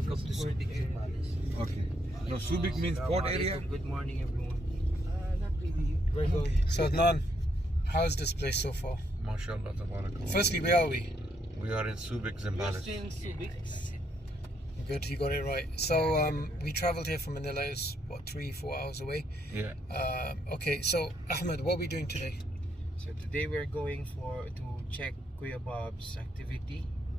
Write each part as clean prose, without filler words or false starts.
Welcome to Subic, Zambales. Okay. No, Subic means port area? Good morning, everyone. Not really. We're going. So Adnan, how's this place so far? MashaAllah, tabarakallah. Firstly, where are we? We are in Subic, We're Zambales. still in Subic. Good, you got it right. So we traveled here from Manila. It's what, 3-4 hours away. Yeah. Okay, so Ahmed, what are we doing today? So today we're going to check Kuya Bob's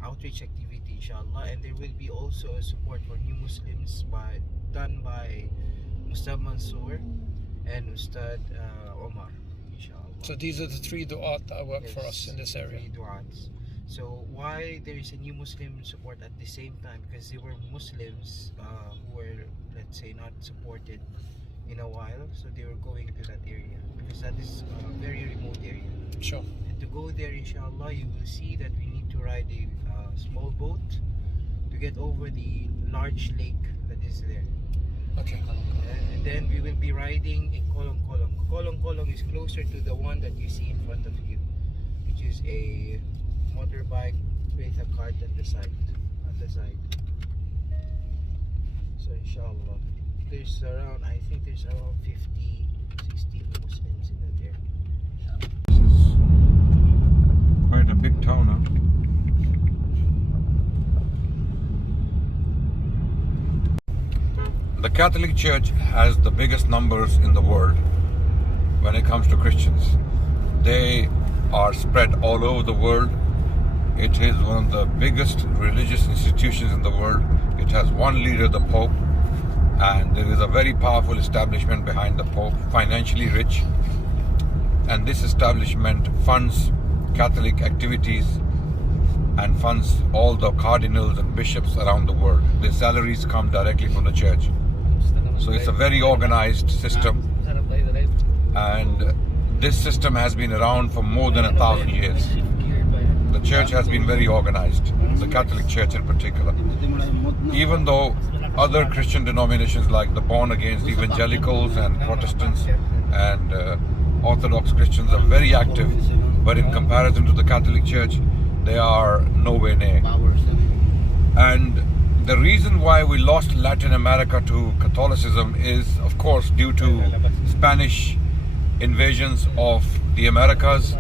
outreach activity, inshallah, and there will be also a support for new Muslims done by Ustad Mansour and Ustad Omar, inshallah. So these are the 3 du'at that work for us in this area. 3 du'ats. So why there is a new Muslim support at the same time? Because there were Muslims who were, let's say, not supported in a while, so they were going to that area because that is a very remote area. Sure. And to go there, inshallah, you will see that we need to ride a small boat to get over the large lake that is there. Okay. And then we will be riding a kolong kolong. Kolong kolong is closer to the one that you see in front of you, which is a motorbike with a cart at the side. So inshallah, I think there's around 50, 60 Muslims in that area. This is quite a big town, huh? The Catholic Church has the biggest numbers in the world when it comes to Christians. They are spread all over the world. It is one of the biggest religious institutions in the world. It has one leader, the Pope, and there is a very powerful establishment behind the Pope, financially rich. And this establishment funds Catholic activities and funds all the cardinals and bishops around the world. Their salaries come directly from the church. So it's a very organized system, and this system has been around for more than 1,000 years. The church has been very organized, the Catholic Church in particular. Even though other Christian denominations like the born-again evangelicals and Protestants and Orthodox Christians are very active, but in comparison to the Catholic Church, they are nowhere near. And the reason why we lost Latin America to Catholicism is, of course, due to Spanish invasions of the Americas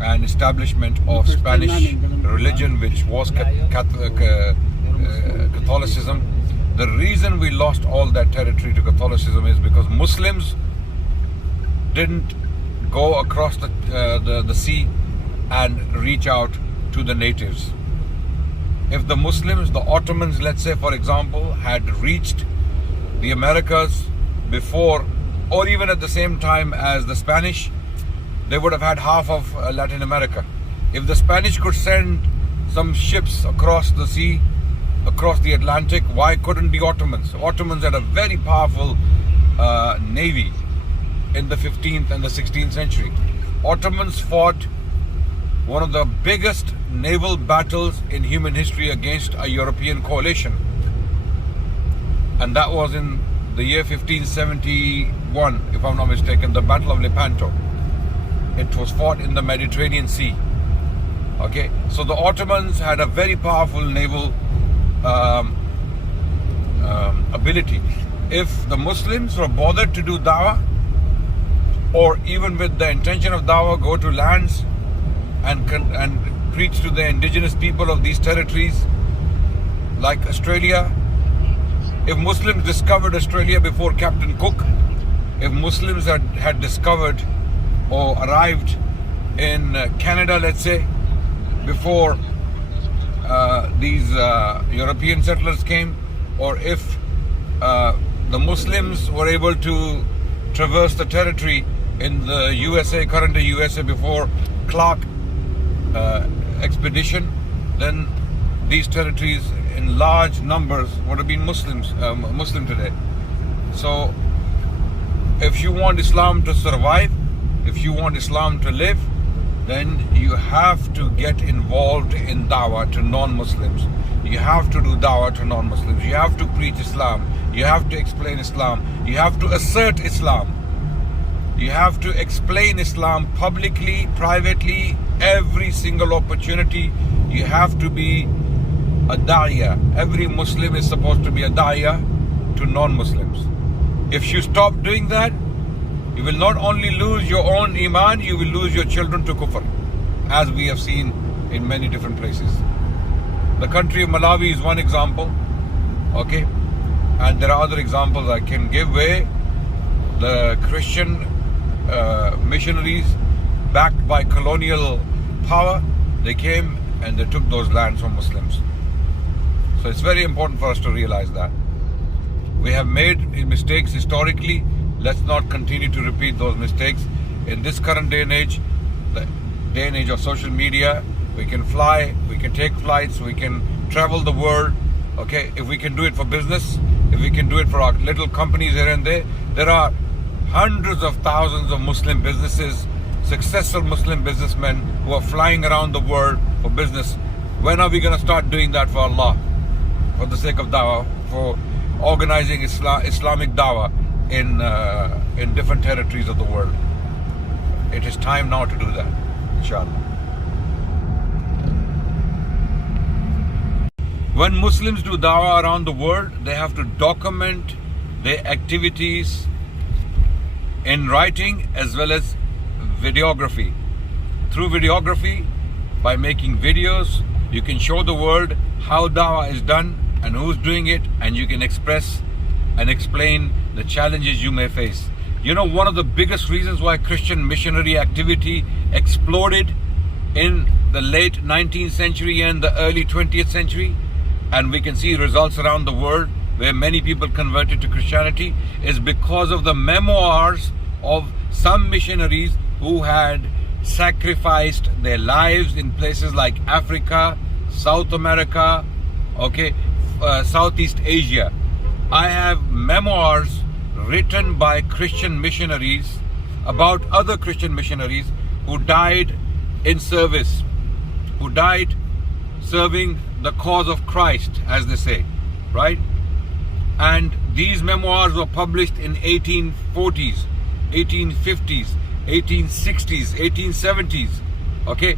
and establishment of Spanish religion, which was Catholicism. The reason we lost all that territory to Catholicism is because Muslims didn't go across the sea and reach out to the natives. If the Muslims, the Ottomans, let's say for example, had reached the Americas before or even at the same time as the Spanish, they would have had half of Latin America. If the Spanish could send some ships across the sea, across the Atlantic, why couldn't the Ottomans? Ottomans had a very powerful navy in the 15th and the 16th century. Ottomans fought one of the biggest naval battles in human history against a European coalition. And that was in the year 1571, if I'm not mistaken, the Battle of Lepanto. It was fought in the Mediterranean Sea. Okay, so the Ottomans had a very powerful naval ability. If the Muslims were bothered to do dawah, or even with the intention of dawah, go to lands and preach to the indigenous people of these territories, like Australia. If Muslims discovered Australia before Captain Cook, if Muslims had discovered or arrived in Canada, let's say, before these European settlers came, or if the Muslims were able to traverse the territory in the USA, current USA, before Clark expedition, then these territories in large numbers would have been Muslim today. So if you want Islam to survive, if you want Islam to live, then you have to get involved in dawah to non-Muslims. You have to do dawah to non-Muslims. You have to preach Islam. You have to explain Islam. You have to assert Islam. You have to explain Islam publicly, privately, every single opportunity. You have to be a da'iyah. Every Muslim is supposed to be a da'iyah to non-Muslims. If you stop doing that, you will not only lose your own iman, you will lose your children to kufr, as we have seen in many different places. The country of Malawi is one example, okay, and there are other examples I can give where the Christian missionaries, backed by colonial power, they came and they took those lands from Muslims. So it's very important for us to realize that. We have made mistakes historically. Let's not continue to repeat those mistakes. In this current day and age, the day and age of social media, we can fly, we can take flights, we can travel the world. Okay, if we can do it for business, if we can do it for our little companies here and there are hundreds of thousands of Muslim businesses, successful Muslim businessmen who are flying around the world for business. When are we going to start doing that for Allah, for the sake of dawah, for organizing Islamic dawah in different territories of the world? It is time now to do that, inshallah. When Muslims do dawah around the world, they have to document their activities in writing as well as videography. Through videography, by making videos, you can show the world how dawah is done and who's doing it, and you can express and explain the challenges you may face. You know, one of the biggest reasons why Christian missionary activity exploded in the late 19th century and the early 20th century, and we can see results around the world where many people converted to Christianity, is because of the memoirs of some missionaries who had sacrificed their lives in places like Africa, South America, okay, Southeast Asia. I have memoirs written by Christian missionaries about other Christian missionaries who died in service, who died serving the cause of Christ, as they say, right? And these memoirs were published in 1840s, 1850s, 1860s, 1870s, okay?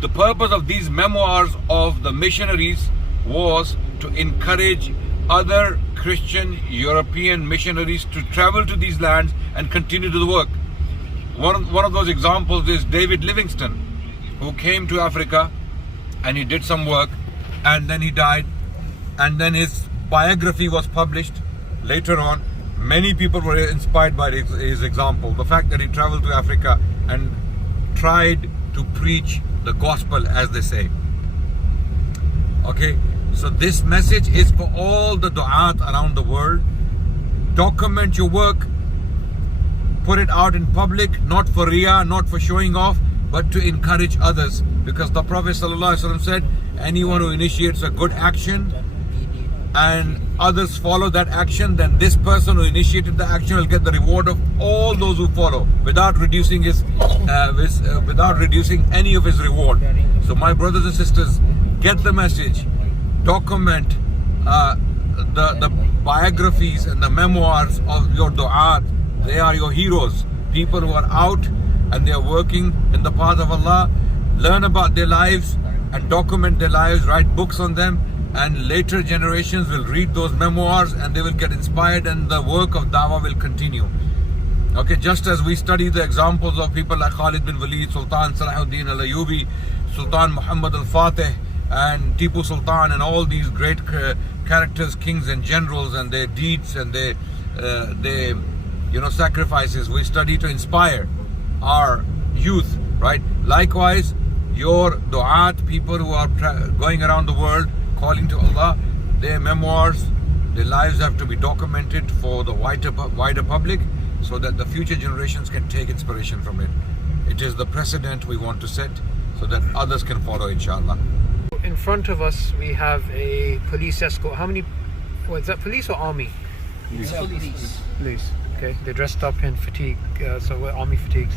The purpose of these memoirs of the missionaries was to encourage other Christian European missionaries to travel to these lands and continue the work. One of those examples is David Livingstone, who came to Africa and he did some work and then he died, and then his biography was published later on. Many people were inspired by his example, the fact that he traveled to Africa and tried to preach the gospel, as they say. Okay, so this message is for all the du'at around the world. Document your work, put it out in public, not for riyah, not for showing off, but to encourage others. Because the Prophet ﷺ said, anyone who initiates a good action and others follow that action, then this person who initiated the action will get the reward of all those who follow, without reducing without reducing any of his reward. So my brothers and sisters, get the message, document the biographies and the memoirs of your du'at. They are your heroes, people who are out and they are working in the path of Allah. Learn about their lives and document their lives, write books on them, and later generations will read those memoirs and they will get inspired, and the work of dawah will continue. Okay, just as we study the examples of people like Khalid bin Walid, Sultan Salahuddin al-Ayyubi, Sultan Muhammad al-Fatih, and Tipu Sultan, and all these great characters, kings and generals, and their deeds and their sacrifices, we study to inspire our youth, right? Likewise, your du'at, people who are going around the world calling to Allah, their memoirs, their lives have to be documented for the wider public, so that the future generations can take inspiration from it. It is the precedent we want to set so that others can follow, inshallah. In front of us we have a police escort. How many? Is that police or army? Police. Police. Okay, they're dressed up in fatigue, so we're army fatigues.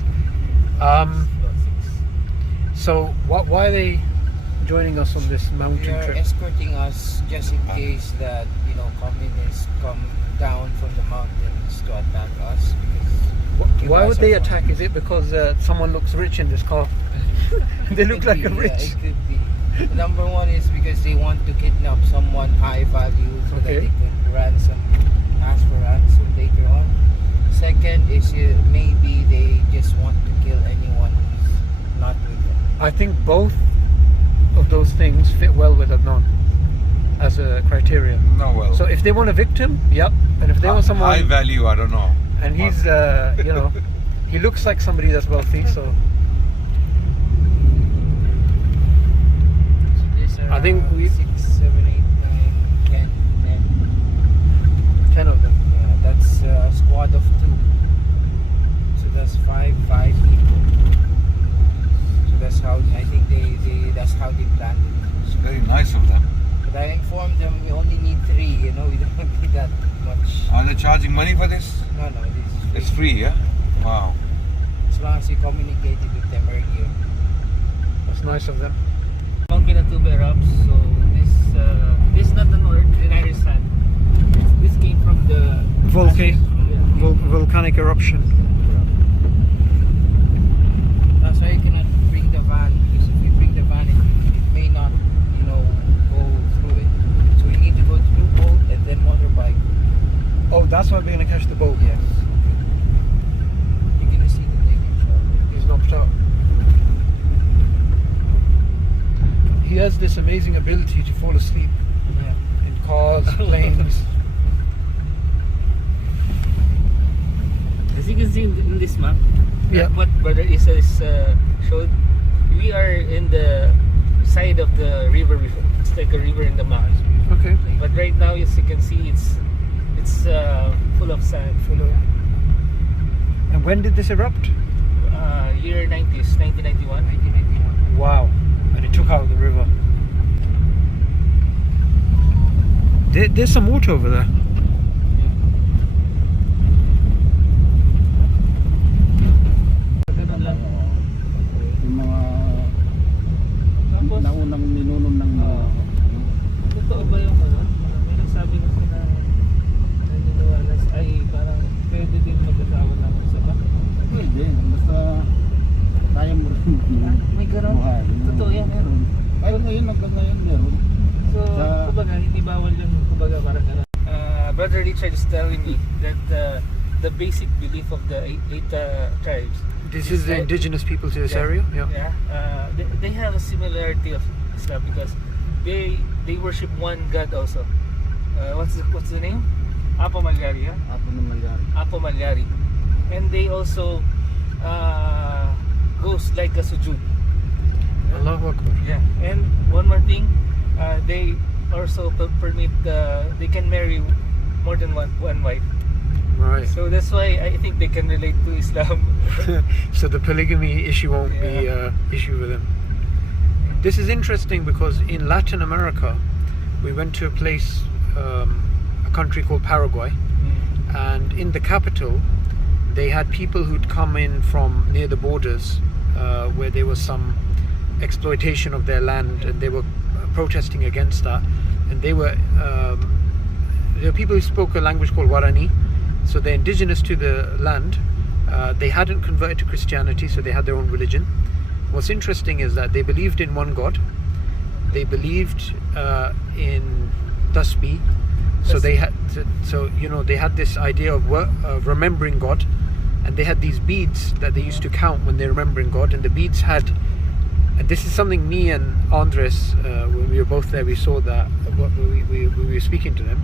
So why are they joining us on this mountain They are trip? escorting us just in case that communists come down from the mountains to attack us. Because Why would they attack? Is it because someone looks rich in this car? They look like a rich. it could be. Number one is because they want to kidnap someone high value so that Okay. they could ask for ransom later on. Second is maybe they just want to kill anyone who's not with them. I think both of those things fit well with Adnan as a criteria. No, well. So if they want a victim, yep. And if they want someone, high value, I don't know. and he's, you know, he looks like somebody that's wealthy. So There's I think around we- 6, 7, 8, 9, 10, 10 of them. Yeah, that's a squad of 2. So that's 5 people. So that's how I think that's how they planned it. It's very nice of them. But I informed them we only need 3. You know, we don't need that much. Are they charging money for this? No, this is It's free, yeah? Wow. as long as you communicated with them earlier. That's nice of them. Mount Pinatubo erupts, so this is not an ordinary sand. This came from the Volcanic eruption. That's why you cannot bring the van, because if you bring the van, it may not, go through it. So we need to go through boat and then motorbike. Oh, that's why we're gonna catch the boat. Yes. You're gonna see the thing shortly. He's knocked out. He has this amazing ability to fall asleep Yeah. in cars, planes. As you can see in this map, Yeah. what Brother Isa showed, we are in the side of the river. It's like a river in the mountains. Okay. But right now, as you can see, it's full of sand. And when did this erupt? Year 90s, 1991. 1991. Wow. And it took out the river. There's some water over there. Ganun lang. Yung mga Tapos, naunang ninuno ng mga totoo ba yung may nagsabi kasi na naniniwala ay parang pwede din mag-asawa ng isa ba? pwede, basta kaya mo rin May ganun? buhay. Totoo yan. Meron. Kahit ngayon, hanggang ngayon meron. So, Sa- kumbaga, hindi bawal yung kumbaga parang ano. Brother Richard is telling me that the basic belief of the eight tribes. This is the indigenous people to this area? Yeah. They have a similarity of Islam because they worship one God also. What's the name? Apo Malyari, yeah? Apo ng Malyari. Apo Malyari. And they also goes like a sujud. Allahu Akbar. Yeah. And one more thing, they also permit they can marry more than one wife. Right. So that's why I think they can relate to Islam. So the polygamy issue won't be an issue with them. This is interesting because in Latin America, we went to a place, a country called Paraguay, and in the capital, they had people who'd come in from near the borders, where there was some exploitation of their land, and they were protesting against that. And there were people who spoke a language called Guarani, so they're indigenous to the land. They hadn't converted to Christianity, so they had their own religion. What's interesting is that they believed in one God. They believed in tasbih. So they had, they had this idea of remembering God, and they had these beads that they used to count when they're remembering God. And the beads had, and this is something me and Andres, when we were both there, we saw that we were speaking to them,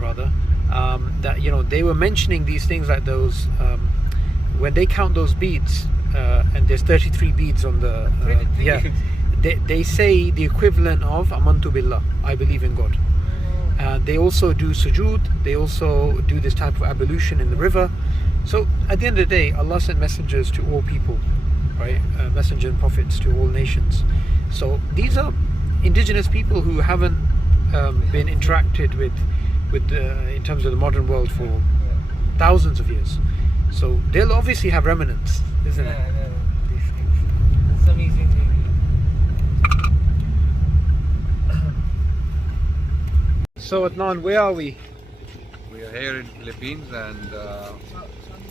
rather. That they were mentioning these things like those when they count those beads, and there's 33 beads on the they say the equivalent of amantu billah, I believe in God. They also do sujood, they also do this type of ablution in the river. So at the end of the day, Allah sent messengers to all people, right? Messenger and prophets to all nations. So these are indigenous people who haven't been interacted with in terms of the modern world for thousands of years. So they'll obviously have remnants, isn't it? It's amazing. So Adnan, where are we? We are here in Philippines and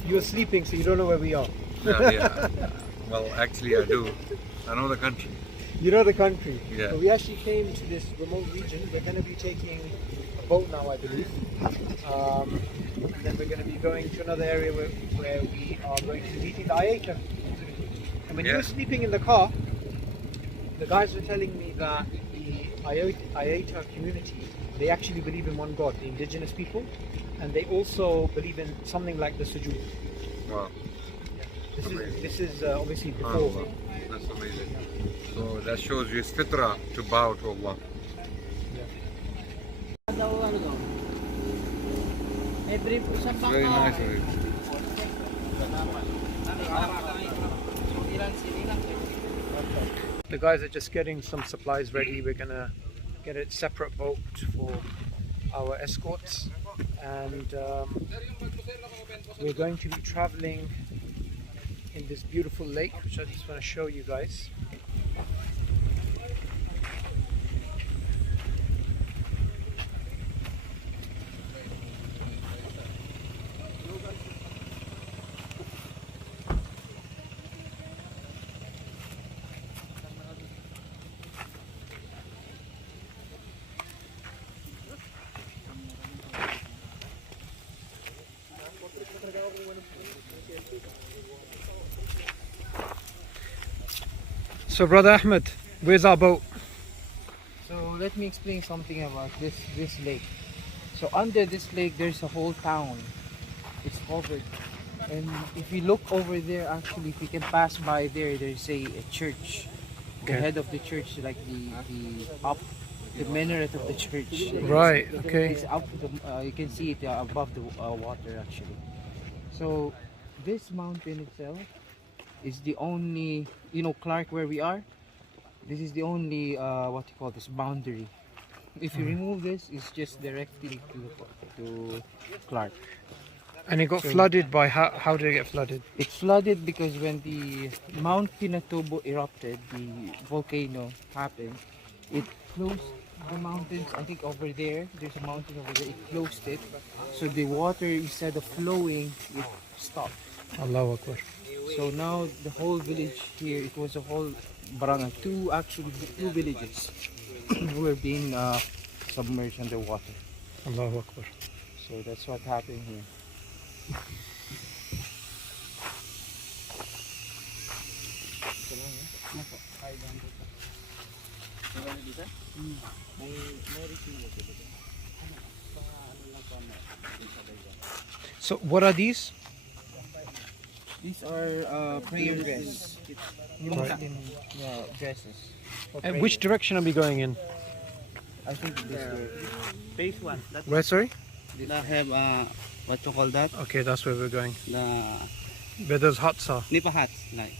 You're sleeping, so you don't know where we are. yeah. Well, actually I do. I know the country. You know the country. Yeah. So we actually came to this remote region. We're going to be taking a boat now, I believe. And then we're going to be going to another area where we are going to be meeting the IATA. And when you were sleeping in the car, the guys were telling me that the IATA community, they actually believe in one God, the indigenous people, and they also believe in something like the sujood. Wow. This is obviously before. Oh, that's amazing. So that shows you it's fitra to bow to Allah. Very nice of it. The guys are just getting some supplies ready. We're gonna get a separate boat for our escorts, and we're going to be traveling in this beautiful lake, which I just want to show you guys. So Brother Ahmed, where's our boat? So let me explain something about this lake. So under this lake there's a whole town. It's covered. And if you look over there, actually if you can pass by there, there's a church. The head of the church, like the minaret of the church. Right, okay. It's up you can see it above the water actually. So this mountain itself is the only, you know, Clark, where we are, this is the only what you call this, boundary. If you remove this, it's just directly to Clark. And it got flooded by, how did it get flooded? It flooded because when the Mount Pinatubo erupted, the volcano happened, it closed the mountains. I think over there, there's a mountain over there, it closed it. So the water, instead of flowing, it stopped. Allahu Akbar. So now the whole village here, it was a whole barangay, two villages were being submerged underwater. Allahu Akbar. So that's what happened here. So what are these? These are prayer dresses. Muslim dresses. And which direction are we going in? I think this way. Phase 1. Where, sorry? That have what you call that? Okay, that's where we're going. The Where those huts are. nipa huts, like.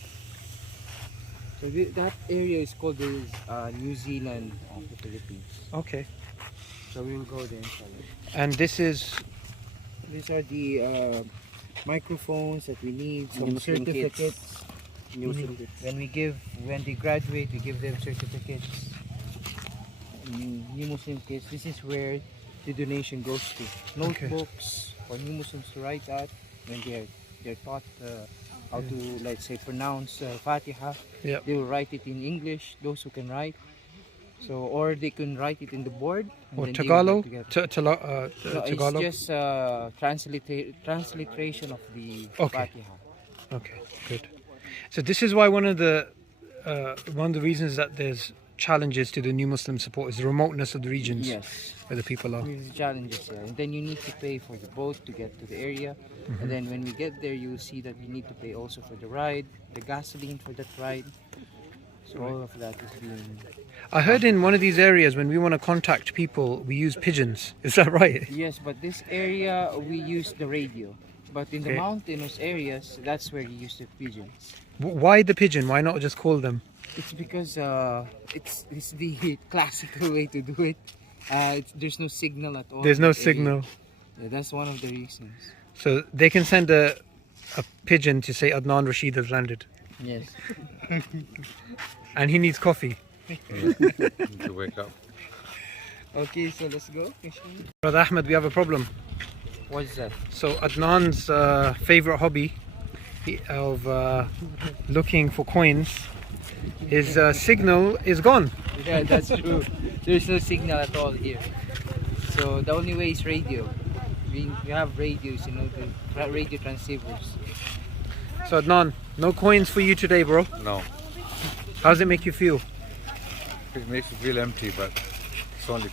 So that area is called the New Zealand of the Philippines. Okay. So we will go there inshallah. And this is, These are the microphones that we need, some Muslim certificates. When they graduate, we give them certificates. New Muslim kids. This is where the donation goes to. Notebooks for new Muslims to write at when they're taught how to, let's say, pronounce Fatiha. Yep. They will write it in English. Those who can write. So, or they can write it in the board. And or then they will Tagalog? write together. No, Tagalog? it's just transliteration of the Okay. Fatiha. Okay, good. So this is why one of the reasons that there's challenges to the new Muslim support is the remoteness of the regions Yes. where the people are. There's challenges here. And then you need to pay for the boat to get to the area. And then when we get there, you will see that you need to pay also for the ride, the gasoline for that ride. So all of that is being... I heard in one of these areas when we want to contact people, we use pigeons. Is that right? Yes, but this area, we use the radio. But in the Okay. mountainous areas, that's where you use the pigeons. Why the pigeon? Why not just call them? It's because it's the classical way to do it. There's no signal at all. There's no in the area. signal. Yeah, that's one of the reasons. So they can send a pigeon to say Adnan Rashid has landed. Yes. And he needs coffee. To wake up. Okay, so let's go. Brother Ahmed, we have a problem. What is that? So Adnan's favorite hobby of looking for coins his signal is gone. Yeah, that's true. There's no signal at all here. So the only way is radio. We have radios, you know, the radio transceivers. So Adnan, no coins for you today, bro. No, How does it make you feel? it makes you feel empty, but it's only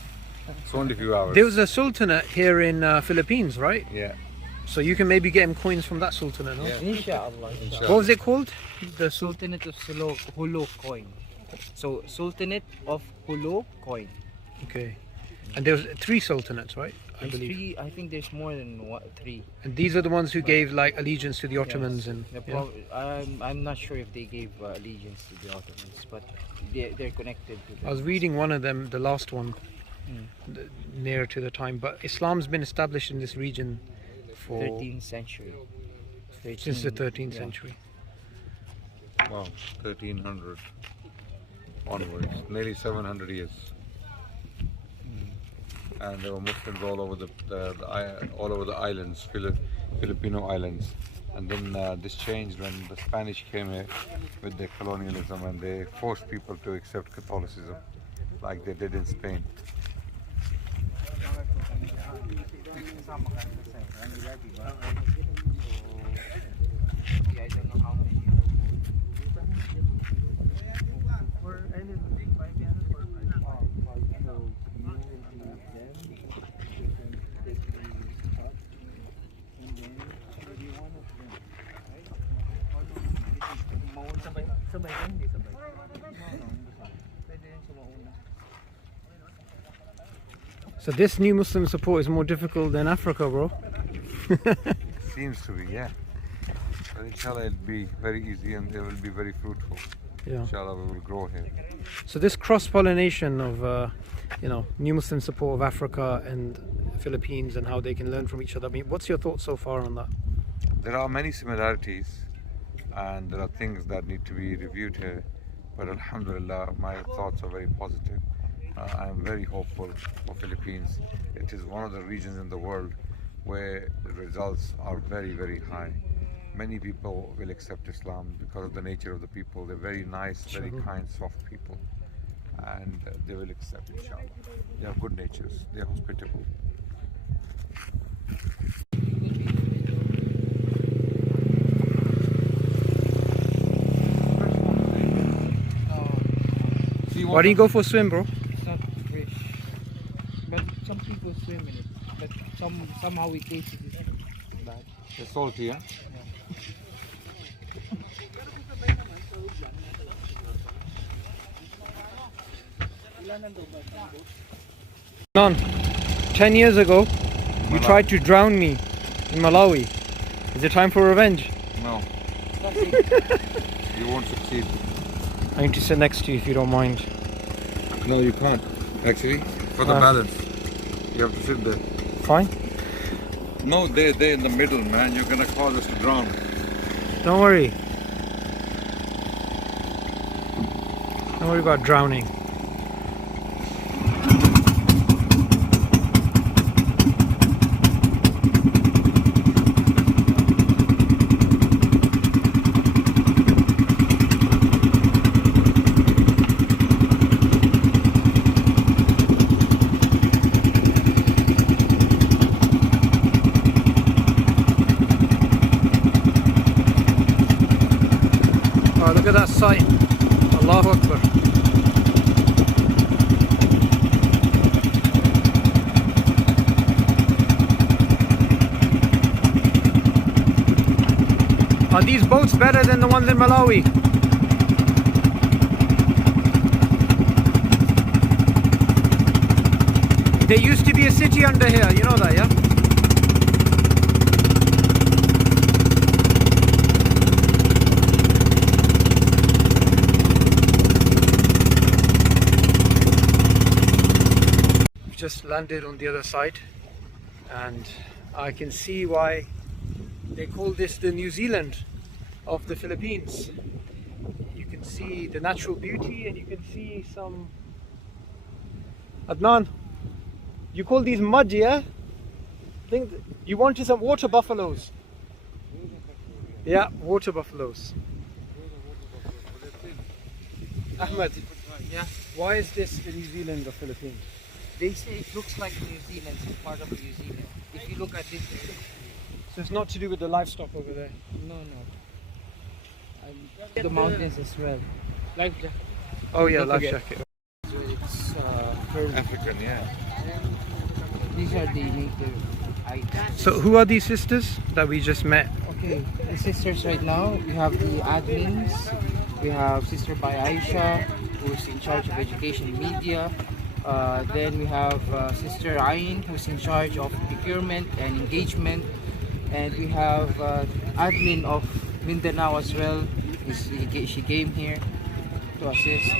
a few hours. There was a sultanate here in Philippines, right? Yeah. So you can maybe get him coins from that sultanate, no? Yeah. Inshallah. What was it called? The Sultanate of Hulu coin. So Sultanate of Hulu coin. Okay. And there was 3 sultanates, right? I There's believe. 3. I think there's more than 3. And these are the ones who gave like allegiance to the Ottomans and yeah. I'm not sure if they gave allegiance to the Ottomans, but they're connected to them. I was reading one of them, the last one, Mm. near to the time. But Islam's been established in this region for 13th century. since the 13th yeah. century. Wow, 1300 onwards, nearly 700 years. And there were Muslims all over the islands, Filipino islands. And then this changed when the Spanish came here with their colonialism, and they forced people to accept Catholicism, like they did in Spain. Yeah, I don't know how many. Sabay yan, hindi sabay. So this new Muslim support is more difficult than Africa, bro. Seems to be, yeah. But inshallah it'll be very easy and it will be very fruitful. Yeah. Inshallah we will grow here. So this cross-pollination of, new Muslim support of Africa and Philippines and how they can learn from each other. I mean, what's your thoughts so far on that? There are many similarities and there are things that need to be reviewed here. But alhamdulillah, my thoughts are very positive. I am very hopeful for Philippines. It is one of the regions in the world where the results are very, very high. Many people will accept Islam because of the nature of the people. They're very nice, very kind, soft people. And they will accept, inshallah. They have good natures. They are hospitable. Why do you go for a swim, bro? It's not fish, but some people swim in it. But somehow we taste it is bad. It's salty, yeah? None. 10 years ago, you tried to drown me in Malawi. Is it time for revenge? No. You won't succeed. I need to sit next to you if you don't mind. No, you can't. Actually, for the balance, you have to sit there. Fine. No, they're in the middle, man. You're gonna cause us to drown. Don't worry. Don't worry about drowning. Oh, look at that sight. Allahu Akbar. Are these boats better than the ones in Malawi? There used to be a city under here, you know that, yeah? Just landed on the other side and I can see why they call this the New Zealand of the Philippines. You can see the natural beauty and you can see some... Adnan, you call these mud, yeah? I think you wanted some water buffaloes. Yeah, water buffaloes. Ahmed, Yeah. why is this New Zealand or Philippines? They say it looks like New Zealand, some part of New Zealand. If you look at this area. So it's not to do with the livestock over there. No. The mountains as well. Life jacket. Oh yeah, Don't life forget. jacket. So it's curvy. African, yeah. These are the native items. So who are these sisters that we just met? Okay, the sisters right now, we have the admins. We have Sister Bai Aisha, who's in charge of education and media. Then we have Sister Ain, who's in charge of procurement and engagement. And we have admin of Mindanao as well. She came here to assist.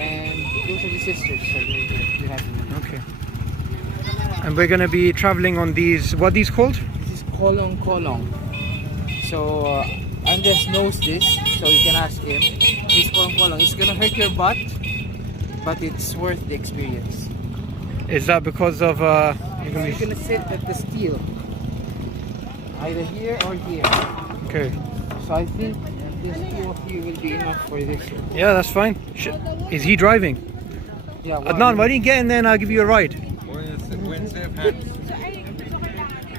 And those are the sisters that we have here. Okay. And we're gonna be traveling on these. What are these called? This is kolong kolong. So Andres knows this, so you can ask him. This kolong kolong. It's gonna hurt your butt, but it's worth the experience. Is that because of You're gonna sit at the steel, either here or here. Okay. So I think this two of you will be enough for this. Yeah, that's fine. Is he driving? Yeah. Adnan, why don't you get in there and I'll give you a ride?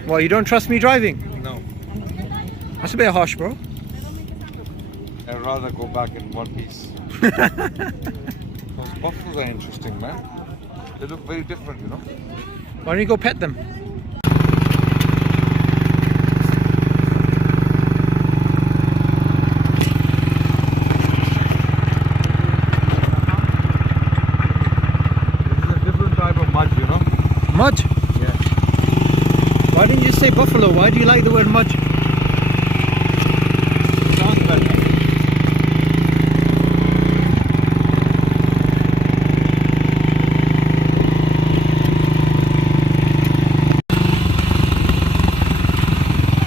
Well, you don't trust me driving? No. That's a bit harsh, bro. I'd rather go back in one piece. Those buffaloes are interesting, man. They look very different, you know. Why don't you go pet them? This is a different type of mud, you know. Mud? Yeah. Why didn't you say buffalo? Why do you like the word mud? Sounds better.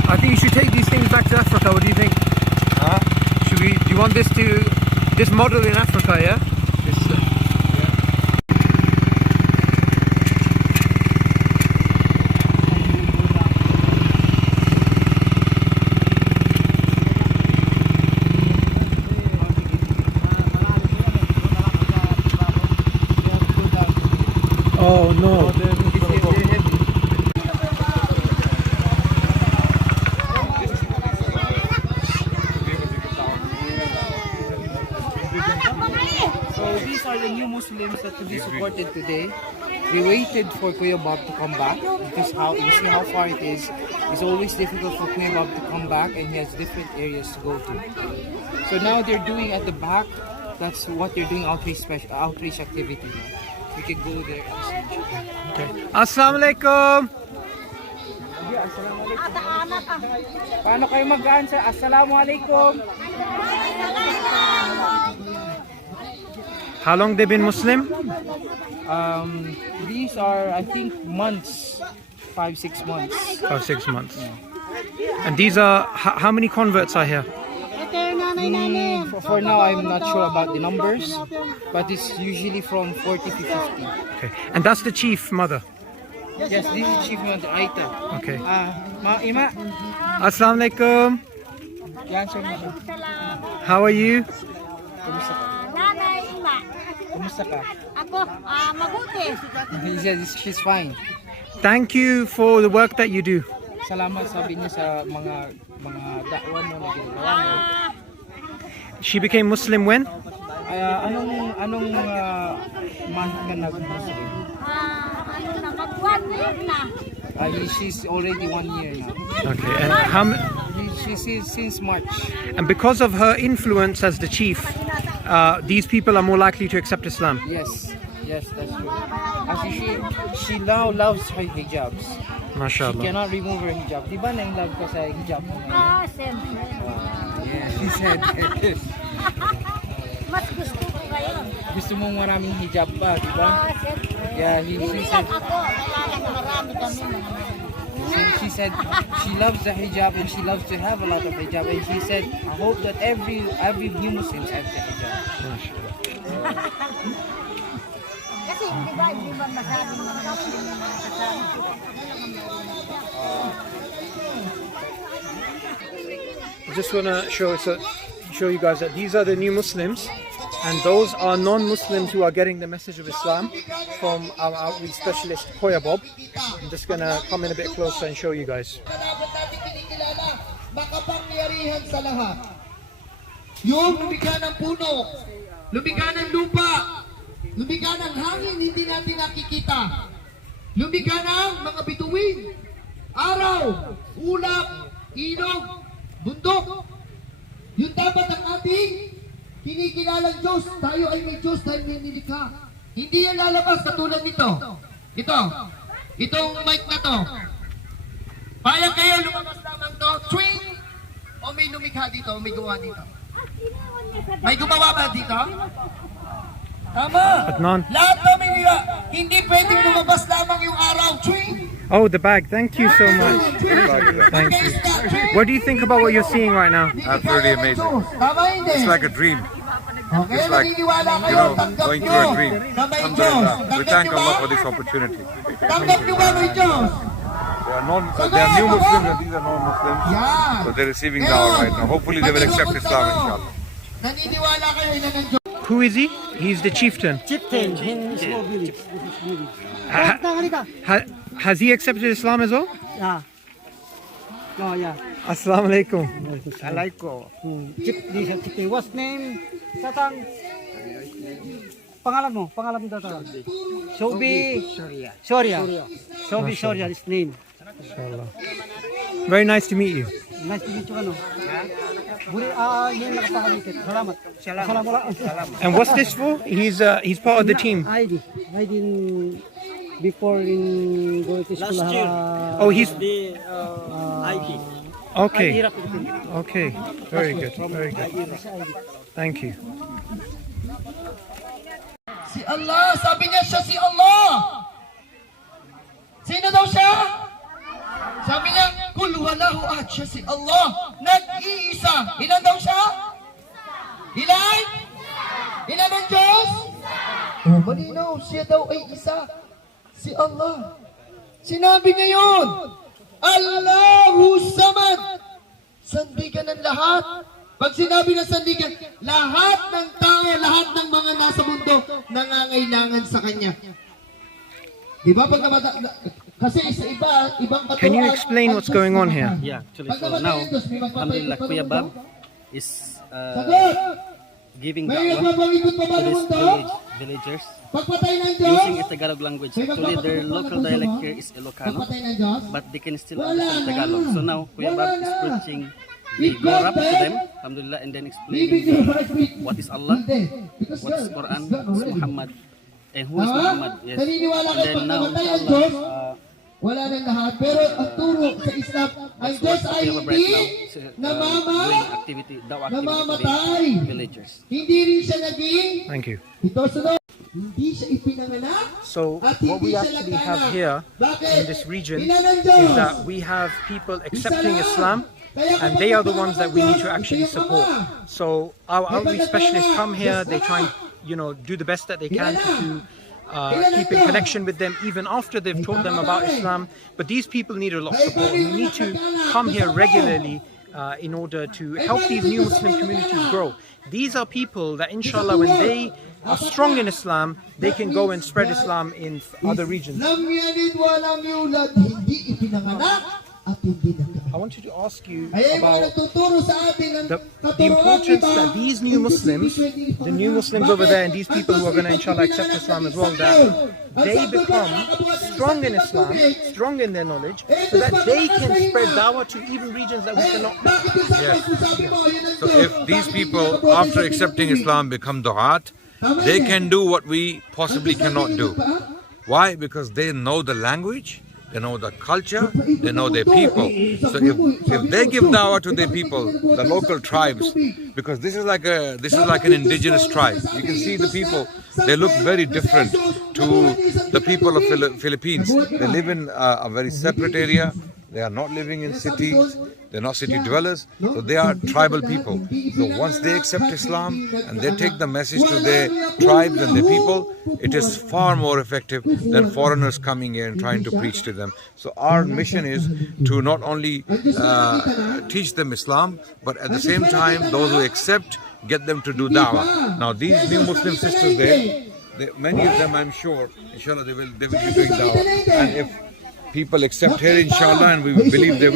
I think you should take these things back to Africa. What do you think? Huh? Do you want this model in Africa, yeah? Oh no. So these are the new Muslims that will be supported today. We waited for Kuya Bob to come back because you see how far it is. It's always difficult for Kuya Bob to come back and he has different areas to go to. So now they're doing at the back. That's what they're doing outreach activity. We can go there. Okay. Assalamu alaikum. Paano kayo mag-answer? Assalamu alaikum. How long they been Muslim? These are, I think, months, 5-6 months. 5-6 months. And these are how many converts are here? For now, I'm not sure about the numbers, but it's usually from 40 to 50. Okay. And that's the chief mother. Yes, this is Chief Mother Aita. Okay. Ima, Assalamu alaikum. i-answer mo siya. How are you? Kumusta ka? Nanay Ima. Kumusta ka? Ako, mabuti. He says she's fine. Thank you for the work that you do. Salamat sabi niya sa mga dakwa mo na ginagawa mo. She became Muslim when? Anong month ka nag-Muslim? Ano na, mag-1 year na. She's already 1 year now. Okay. And She's since March. and because of her influence as the chief, these people are more likely to accept Islam. Yes, that's true. Actually, she now loves her hijabs. She MashaAllah. cannot remove her hijab. Di ba na-in-love ka sa hijab mo ngayon? Siyempre. Yeah, she said Mas gusto ko ngayon. gusto mong maraming hijab pa, di ba? Siyempre. Yeah, Hindi she lang said ako, kailangan marami kami mga she said she loves the hijab and she loves to have a lot of hijab, and she said I hope that every new Muslims have the hijab. Kasi di ba masabi mga Muslim na kasama ko. I just want to show you guys that these are the new Muslims And those are non-Muslims who are getting the message of Islam from our outreach specialist, Kuya Bob. I'm just going to come in a bit closer and show you guys. Makapangyarihan sa lahat. Yung lumikha ng puno, lumikha ng lupa, lumikha ng hangin hindi natin nakikita, lumikha ng mga bituin, araw, ulap, ilog, bundok. Yun dapat ang ating kinikilalang Diyos. Tayo ay may Diyos dahil may nilikha. Hindi yan lalabas katulad nito. Itong mic na to. Payag kayo lumabas lamang to, swing! O may lumikha dito, o may gawa dito? May gumawa ba dito? Tama! Lahat kami nila, hindi pwedeng lumabas lamang yung araw, swing! Oh, the bag. Thank you so much. Thank you. What do you think about what you're seeing right now? Absolutely amazing. Tama hindi? It's like a dream. Okay, It's like, naniniwala you kayo, know, tanggap going nyo through a dream. na may Diyos. Alhamdulillah. We Tanggap thank nyo ba? Allah for this opportunity. Tanggap nyo ba may Diyos? They are new Muslims and these are non-Muslims. Yeah. So they're receiving dawah right now. Hopefully they will accept Islam, inshallah. Naniniwala kayo na ng Diyos. Who is he? He's the chieftain. Chieftain in small village. Has he accepted Islam as well? Yeah. Oh, yeah. Assalamu alaikum. Chieftain. What's name? Tatang. Pangalan mo tatang. Shobi. Soria. Shobi Soria is name. Inshallah. Very nice to meet you. Nice to meet you ano. Yan nakapakalikit. Salamat. Salamat. And what's this for? He's part of the team. ID before in going to school. Last year. Oh, he's IP. okay. Okay. Very good. Very good. Thank you. Si Allah, sabi niya siya si Allah. Sino daw siya? Sabi niya, kul huwallahu ahad, siya si Allah. Nag-iisa. Ilan daw siya? Ilan? Ilan ang Diyos? Oh, malinaw, siya daw ay isa. Si Allah. Sinabi niya yun. Allahu Samad. Sandigan ng lahat. Pag sinabi ng sandigan, lahat ng tao, lahat ng mga nasa mundo nangangailangan sa Kanya. Di ba? Kasi sa ibang patuan. Can you explain what's going on here? Yeah, actually, so now, alhamdulillah, Kuya Bob is giving May da'wah nagbabalikot pa ba to ng these mundo? villagers Pagpatay ng Diyos? using a Tagalog language. Actually, their local dialect here is Ilocano, Pagpatay ng Diyos? but they can still understand Tagalog. So now, Kuya Bob is preaching the Gorab to them, alhamdulillah, and then explaining what is Allah, what is Quran, what is Muhammad, and who is Muhammad. Yes. Naniniwala And kayo then pag now, namatay ang inshallah, Diyos, wala nang lahat. Pero ang turo sa Islam, ang Diyos ay we have right hindi now, doing activity, da'wah activity namamatay. to the villagers. Hindi rin siya naging Thank you. ito sunod. Hindi siya ipinanganak. So At what we hindi siya actually nagkaanak. have here Bakit? in this region Ina ng is Diyos. that we have people accepting Isa lang. Islam, Kaya and kapag they are the ones nagkaanak that we ng need to Diyos, actually kayo support. Ama. So our May outreach specialists come here, they try and pagkakaanak. do the best that they can to Ilan keep in ito? connection with them even after they've taught them about Islam. But these people need a lot of support. We need to come here regularly in order to help these new Muslim communities grow. These are people that inshallah when they are strong in Islam, they can go and spread Islam in other regions. Lam yalid wa lam yulad, hindi ipinanganak at hindi nagkaanak. I wanted to ask you Kaya yung mga about nagtuturo sa atin ng the katuruan, importance diba? that these new Muslims, the new Muslims over there and these people who are going to inshallah accept Islam as well, that they become strong in Islam, strong in their knowledge, so that they can spread dawah to even regions that we cannot. Yes. So if these people, after accepting Islam, become du'at, they can do what we possibly cannot do. Why? Because they know the language, they know the culture, they know their people. So if they give dawah to their people, the local tribes, because this is like an indigenous tribe. You can see the people, they look very different to the people of Philippines. They live in a very separate area. They are not living in cities. They're not city dwellers. So they are tribal people. So once they accept Islam and they take the message to their tribes and their people, it is far more effective than foreigners coming in and trying to preach to them. So our mission is to not only teach them Islam, but at the same time, those who accept get them to do da'wah. Now these new Muslim sisters there, many of them I'm sure, inshallah, they will be doing da'wah. And if people accept here, inshallah, and we believe they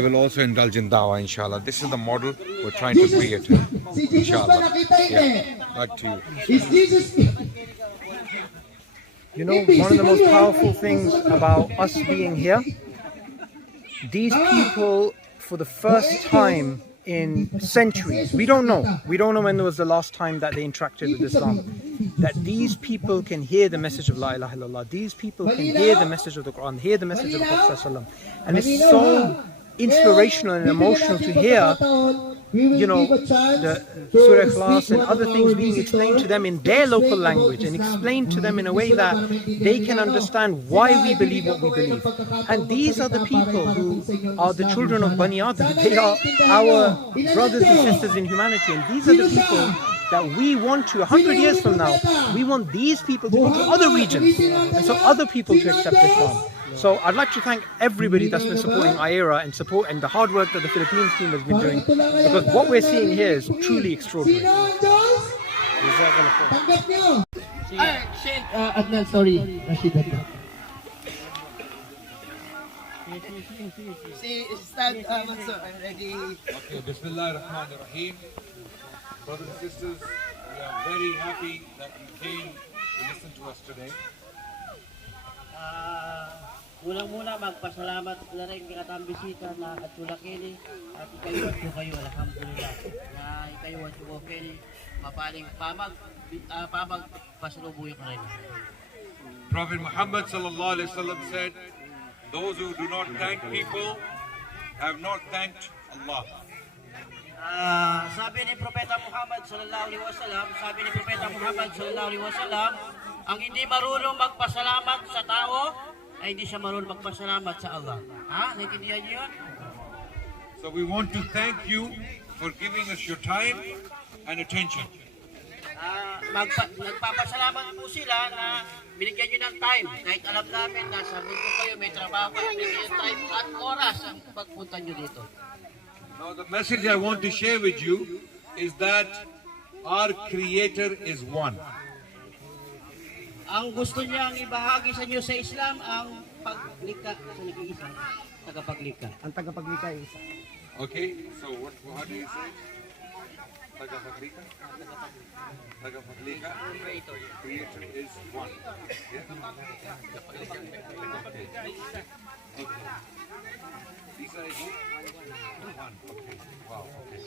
will also indulge in da'wah, inshallah. This is the model we're trying to create here, inshallah. Yeah. Back to you. You know, one of the most powerful things about us being here, these people, for the first time in centuries, we don't know when there was the last time that they interacted with Islam, that these people can hear the message of La ilaha illallah, these people can hear the message of the Quran, hear the message of the Prophet ﷺ. And it's so inspirational and emotional to hear, you know, the Surah Ikhlas and other things being explained to them in their local language and explained to them in a way that they can understand why we believe what we believe. And these are the people who are the children of Bani Adam. They are our brothers and sisters in humanity, and these are the people that we want to, 100 years from now, we want these people to go to other regions, and so other people to accept Islam. So I'd like to thank everybody that's been supporting IERA and the hard work that the Philippines team has been doing, because what we're seeing here is truly extraordinary. Adnan, sorry. Rashid Adnan. Si Ustad Mansur, I'm ready. Okay, Bismillah ar-Rahman ar-Rahim. Brothers and sisters, we are very happy that you came to listen to us today. Unang-muna magpasalamat na rin kay katang bisita na Atulakini at ikayuat ko kayo, alhamdulillah, na ikayuat ko kayo mapaling pamag pasalubuyo ka rin. Prophet Muhammad sallallahu alaihi wasallam said, those who do not thank people have not thanked Allah. Sabi ni Propeta Muhammad sallallahu alaihi wasallam, ang hindi marunong magpasalamat sa tao ay hindi siya marunong magpasalamat sa Allah. Ha? Naintindihan niyo yun? So we want to thank you for giving us your time and attention. Nagpapasalamat po sila na binigyan nyo ng time. Kahit alam namin na sa mundo kayo may trabaho kayo, binigyan ng time at oras ang pagpunta nyo dito. Now the message I want to share with you is that our Creator is one. Ang gusto niyang ibahagi sa inyo sa Islam ang paglikha sa nag-iisa, tagapaglikha. Ang tagapaglikha ay isa. Okay, so how do you say? Tagapaglikha? Tagapaglikha? Creator is one. Yeah? Okay. Isa is one. Okay. Wow. Okay.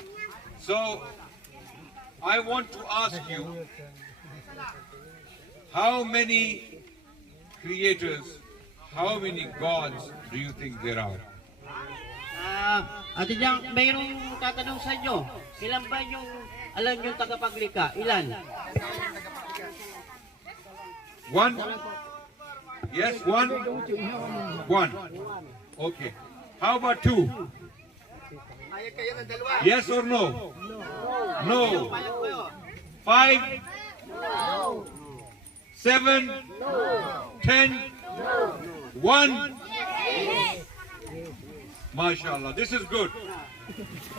So I want to ask you, how many creators, how many gods do you think there are? Ate Jang, mayroong tatanong sa inyo. Ilan ba yung alam yung tagapaglikha? Ilan? One? Yes, one? One. Okay. How about two? Yes or no? No. Five? 7, 10, 1. MashaAllah, this is good.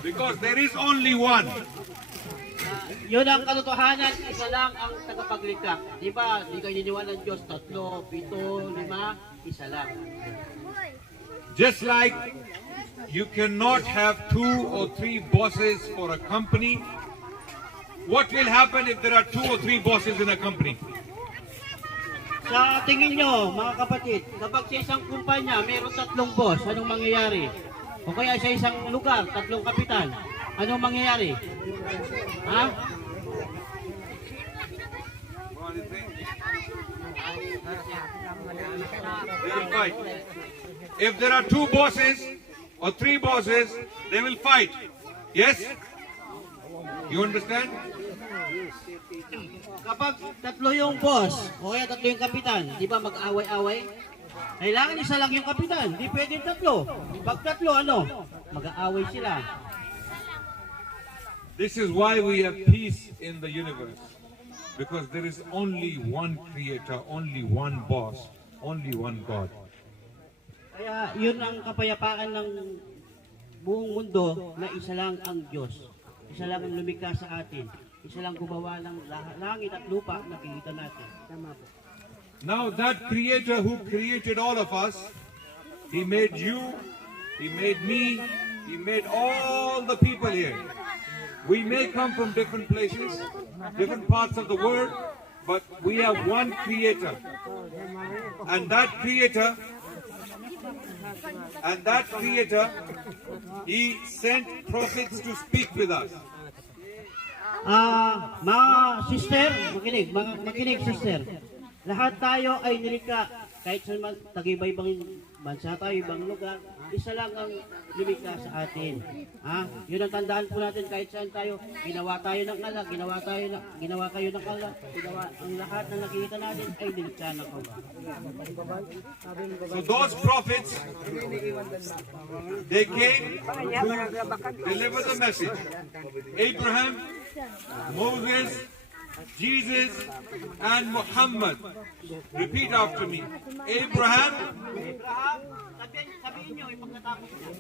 Because there is only one. Yun ang katotohanan, isa lang ang tagapaglikha. Di ba? Di kayo niniwala ng Diyos, 3, 7, 5, isa lang. Just like you cannot have 2 or 3 bosses for a company. What will happen if there are 2 or 3 bosses in a company? Sa tingin nyo, mga kapatid, kapag sa isang kumpanya, mayroon 3 boss, anong mangyayari? O kaya sa isang lugar, 3 kapitan, anong mangyayari? Ha? They will fight. If there are 2 bosses or 3 bosses, they will fight. Yes? You understand? Kapag 3 yung boss, o kaya 3 yung kapitan, di ba mag-away-away? Kailangan isa lang yung kapitan, di pwedeng 3. Pag 3, ano? Mag-aaway sila. This is why we have peace in the universe. Because there is only one creator, only one boss, only one God. Kaya yun ang kapayapaan ng buong mundo na isa lang ang Diyos. Isa lang ang lumikha sa atin. Isa lang gumawa ng langit at lupa, nakikita natin. Tama po. Now that Creator who created all of us, He made you, He made me, He made all the people here. We may come from different places, different parts of the world, but we have one Creator. And that Creator, He sent prophets to speak with us. Mga sister, makinig sister. Lahat tayo ay nilikha, kahit sa tagiba-ibang bansa tayo, ibang lugar, isa lang ang lumikha sa atin. Yun ang tandaan po natin kahit saan tayo. Ginawa tayo ng ala, ginawa kayo ng ala, ang lahat na nakikita natin ay nilikha ng Allah. So those prophets, they came to deliver the message. Abraham, Moses, Jesus, and Muhammad. Repeat after me. Abraham, Sabihin nyo, ipagkatapos niya.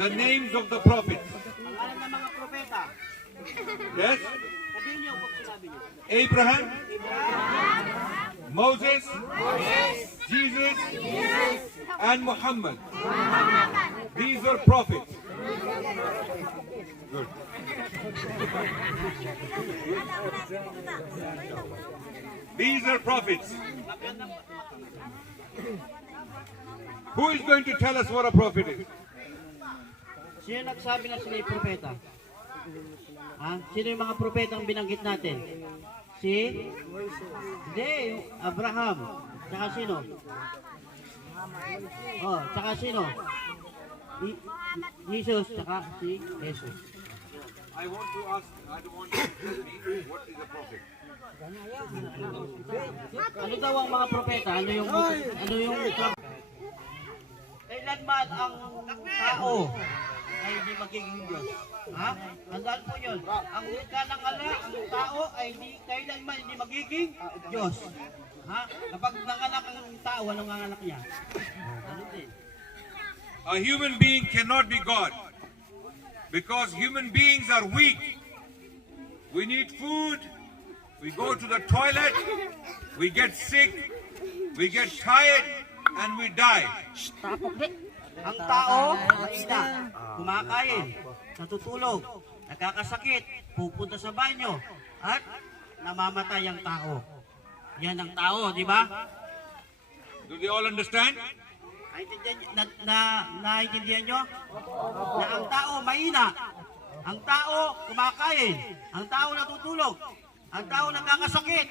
the names of the prophets. Pangalan ng mga propeta. Yes? Sabihin nyo kung sinabi nyo. Abraham, Moses, Jesus, and Muhammad. These are prophets. Good. These are prophets. Who is going to tell us what a prophet is? Sino nagsabi na sila yung propeta? Sino yung mga propeta ang binanggit natin? Hindi, yung Abraham. Tsaka sino? Tsaka sino? Jesus, tsaka si Jesus. I want to ask, I don't want you to tell me what is a prophet. Ano daw ang mga propeta? Ano yung kailanman ang tao ay hindi magiging Diyos? Tandaan po yun. Ang likha ng ala, ang tao ay kailanman hindi magiging Diyos. Kapag nanganak ang tao, anong nanganak niya? Ano din? A human being cannot be God because human beings are weak. We need food, we go to the toilet, we get sick, we get tired, and we die. Ang tao, maina, kumakain, natutulog, nagkakasakit, pupunta sa banyo, at namamatay ang tao. Yan ang tao, di ba? Do they all understand? Naintindihan nyo? Na ang tao maina, ang tao kumakain, ang tao natutulog, ang tao nagkakasakit,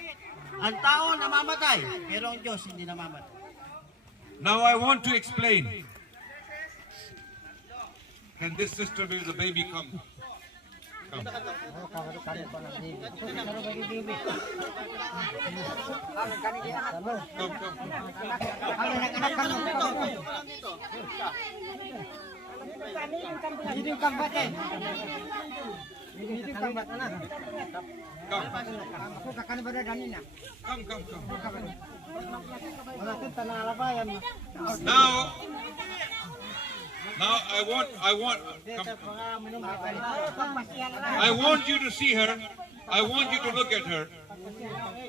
ang tao namamatay, pero ang Diyos hindi namamatay. Now I want to explain. Can this sister with the baby come? Come. Now I want you to see her. I want you to look at her.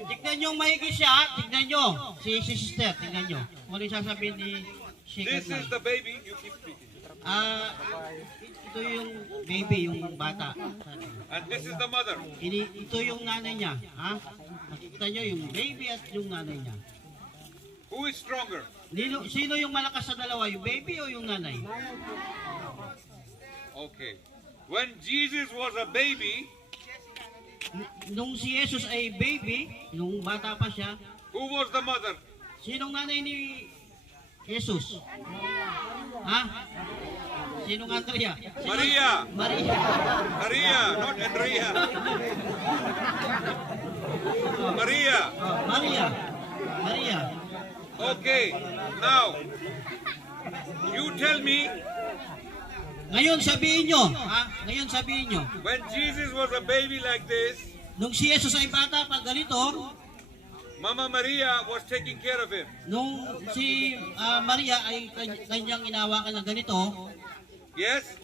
Tignan nyo maigi siya, tignan nyo. Si sister, tignan nyo. Kung ano yung sasabihin ni This is the baby. You keep speaking. Ito yung baby, yung bata. And this is the mother. Ito yung nanay niya. Nakikita nyo yung baby at yung nanay niya. Who is stronger? Sino yung malakas sa dalawa? Yung baby o yung nanay? Okay. When Jesus was a baby, nung si Jesus ay baby, nung bata pa siya, who was the mother? sinong nanay ni Jesus? Sinong Andrea? Maria. Maria. Maria, not Andrea. Maria. Maria. Okay. Now, you tell me. Ngayon sabihin nyo, When Jesus was a baby like this, nung si Jesus ay bata pa ganito, Mama Maria was taking care of him. nung si Maria ay kanyang inawakan ng ganito, Yes?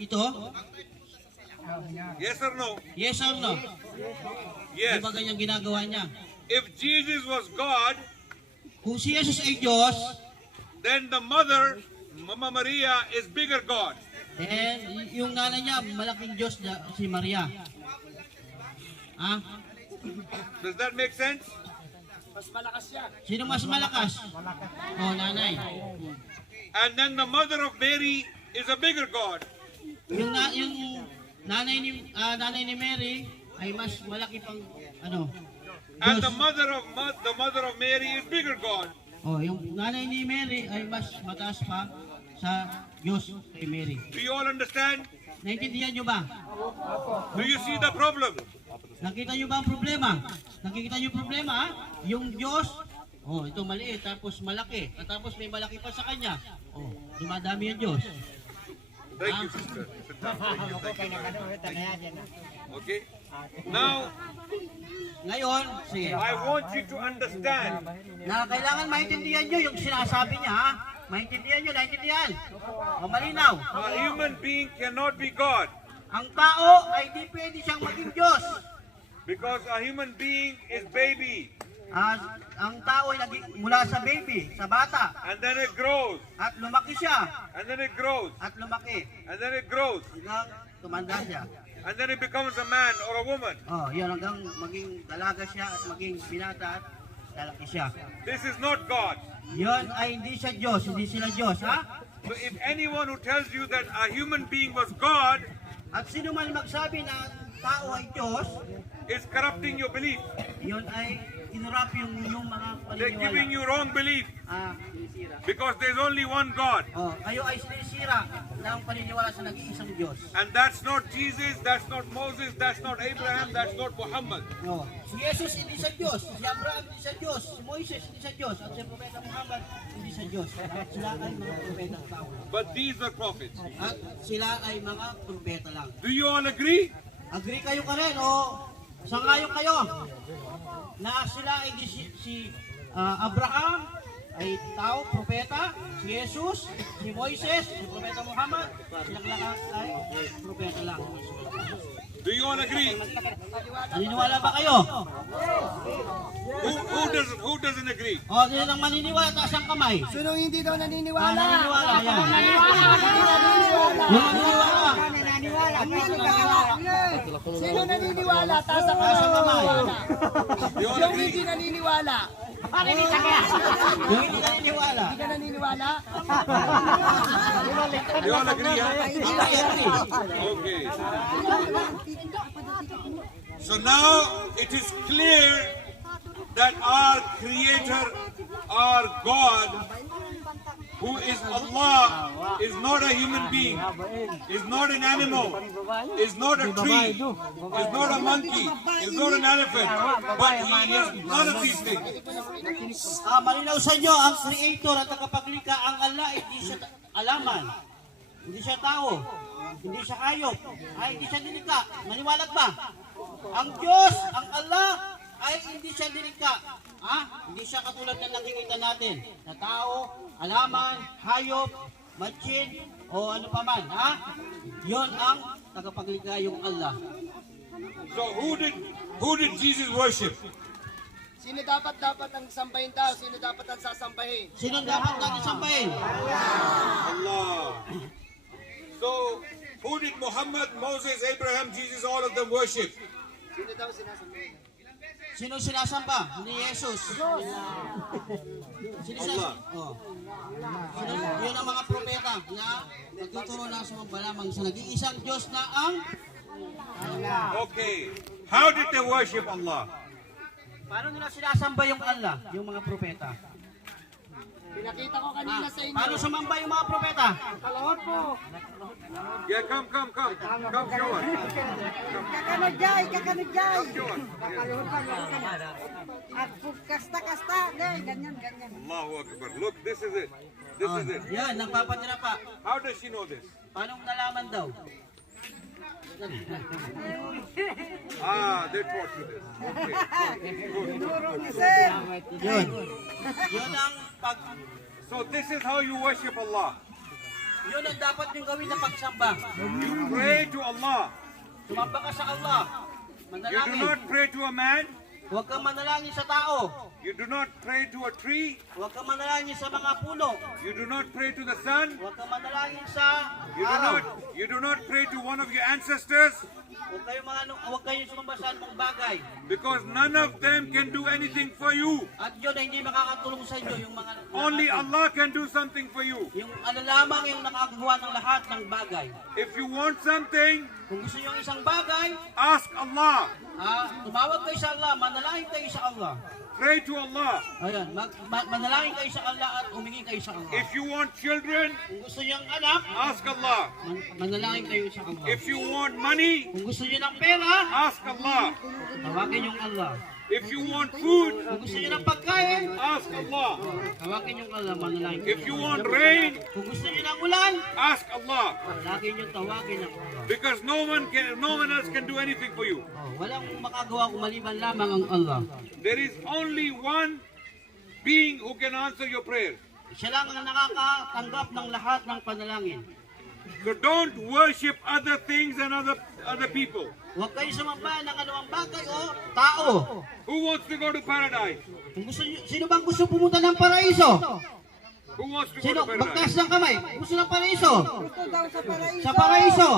Ito? Yes or no? Yes or no? Yes. Di ba ganyan ginagawa niya? If Jesus was God, Kung si Jesus ay Diyos, then the mother, Mama Maria, is bigger God. then yung nanay niya, malaking Diyos si Maria. Ah? Does that make sense? Sino mas malakas? Oh, nanay. And then the mother of Mary is a bigger God. Yung nanay ni Mary ay mas malaki pang ano? And Diyos. the mother of Mary is bigger God. Oh, yung nanay ni Mary ay mas mataas pa sa Diyos kay Mary. Do you all understand? Naintindihan niyo ba? Do you see the problem? Nakita niyo ba ang problema? Nakikita niyo yung problema, ha? Yung Diyos, oh, ito maliit, tapos malaki, at tapos may malaki pa sa kanya. Oh, dumadami yung Diyos. Thank you, sister. Sit down. Thank you. Okay. Now, Ngayon, sige, I want you to understand na kailangan maintindihan niyo yung sinasabi niya, ha? Maintindihan niyo, naintindihan. O, malinaw. a human being cannot be God Ang tao ay di pwede siyang maging Diyos. because a human being is baby Ang tao ay naging mula sa baby, sa bata, and then it grows at lumaki siya, and then it grows at lumaki. and then it grows Hanggang tumanda siya. and then it becomes a man or a woman. Oh, yun hanggang maging dalaga siya at maging binata at lalaki siya. This is not God. Yun ay hindi siya Diyos, hindi sila Diyos, ha? So if anyone who tells you that a human being was God At sino man magsabi na tao ay Diyos, is corrupting your belief. yun ay inurap yung mga They're giving paniniwala. you wrong belief Ah, because there's only one God. oh, kayo ay sinisira ng paniniwala sa nag-iisang Diyos. And that's not Jesus, that's not Moses, that's not Abraham, that's not Muhammad. No. Si Jesus hindi siya Diyos, si Abraham hindi siya Diyos, si Moises hindi siya Diyos, at si Propeta Muhammad hindi siya Diyos. Sila ay mga propeta ng tao. But these are prophets. At sila ay mga propeta lang. Do you all agree? Agree kayo ka rin o sangayon kayo na sila ay si Abraham ay tao, propeta, si Jesus, si Moises, si Propeta Muhammad, silang lahat ay propeta lang. Do you all agree? Naniniwala ba kayo? Who doesn't agree? O, sino nang maniniwala, taas ang kamay. Sino hindi daw naniniwala? Naniniwala, yan. Yung naniniwala. Sino naniniwala? Taas ang Taas ang kamay. You all Yung agree? hindi naniniwala. Yung hindi naniniwala. Hindi ka naniniwala? You all agree? Huh? Agree. Okay. So now it is clear that our Creator, our God, who is Allah, is not a human being, is not an animal, is not a tree, is not a monkey, is not an elephant, but He is none of these things. Malinaw sa inyo, ang creator at tagapaglikha, ang Allah, hindi siya alaman. Hindi siya tao. Hindi siya hayop. Hindi siya dinikha. Maniwalag ba? Ang Diyos, ang Allah, ay hindi siya dinikha. Hindi siya katulad na nakikita natin. Na tao, alaman, hayop, matchin, o ano pa man. Yun ang tagapaglikha, yung Allah. So who did Jesus worship? Sino dapat ang sambahin daw? Sino dapat ang sasambahin? Sino dapat natin sambahin? Allah. So who did Muhammad, Moses, Abraham, Jesus, all of them worship? Sino daw sinasambahin? Sino sinasamba? Hindi Jesus. Allah. Oh. Yun ang mga propeta na nagtuturo na sa mga balamang sa nag-iisang Diyos na ang Okay. How did they worship Allah? paano nila sinasamba yung Allah, yung mga propeta? Pinakita ko kanina sa inyo. Paano sumamba yung mga propeta? Kalahot po. Yeah, come, show us. Kakanadjay. Show us. Kakalahot pa. At kasta. Ganyan. Allahu Akbar. Look, this is it. This is it. Yan, nagpapatira pa. How does she know this? Paano nalaman daw? They taught you this. Okay. Good. Yun. Yun ang pag... So this is how you worship Allah. Yun ang dapat niyong gawin na pagsamba. You pray to Allah. Sumamba ka sa Allah. You do Manalangin. not pray to a man. Huwag kang manalangin sa tao. You do not pray to a tree. Huwag kang manalangin sa mga puno. You do not pray to the sun. Huwag kang manalangin sa araw. You do not pray to one of your ancestors, Huwag kayong sumamba sa anumang bagay. because none of them can do anything for you. At yun ay hindi makakatulong sa inyo. Yung mga Only Allah can do something for you. yung ano lamang yung nakakagawa ng lahat ng bagay. If you want something, Kung gusto nyo isang bagay, ask Allah. tumawag kayo sa Allah, manalangin kayo sa Allah. Pray to Allah. Ayan, manalangin kayo sa Allah at humingi kayo sa Allah. If you want children, Kung gusto nyo ang anak, ask Allah. manalangin kayo sa Allah. If you want money, Kung gusto nyo ng pera, ask Allah. tawagin yung Allah. If you want food, Kung gusto nyo ng pagkain, ask Allah. tawagin yung Allah, manalangin If kayo. you want rain, Kung gusto nyo ng ulan, ask Allah. lagi nyo tawagin ang Allah. Because no one else can do anything for you. Walang makagawa kung maliban lamang ang Allah. There is only one being who can answer your prayer. Siya lang ang nakakatanggap ng lahat ng panalangin. So don't worship other things and other people. Huwag kayo sumamba ng anumang bagay o tao. Who wants to go to paradise? Kung gusto nyo, sino bang gusto pumunta ng paraiso? Who wants to go Sino? to Magtaas paradise? ng kamay. Gusto ng paraiso? Gusto daw sa paraiso. Sa paraiso.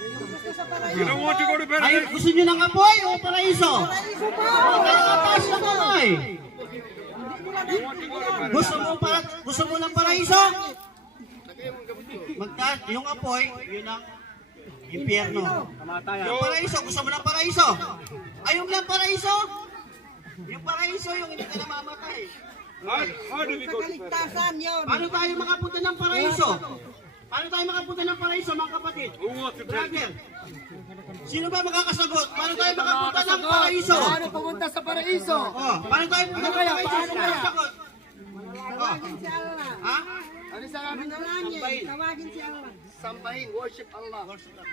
Gusto sa paraiso. You don't want to go to Ay, paradise? gusto nyo ng apoy o paraiso? Paraiso po. Magtaas ng kamay. You want to go to paradise? Gusto mo ng paraiso? Magtaas, yung apoy, yun ang impyerno. Yung paraiso, gusto mo ng paraiso? Ayaw mo ng paraiso? Yung paraiso, yung hindi ka namamatay. How do we Sa go to paradise? kaligtasan yun. Paano tayo makapunta ng paraiso? Paano tayo makapunta ng paraiso, mga kapatid? Who wants to tell me? Brother, sino ba makakasagot? Paano tayo makapunta ng paraiso? Paano pumunta sa paraiso? Oh, paano tayo pumunta ng paraiso? Sino makakasagot? Tawagin si Allah. Ha? Ano sa namin? Manalangin. Tawagin si Allah. Sambahin, worship Allah.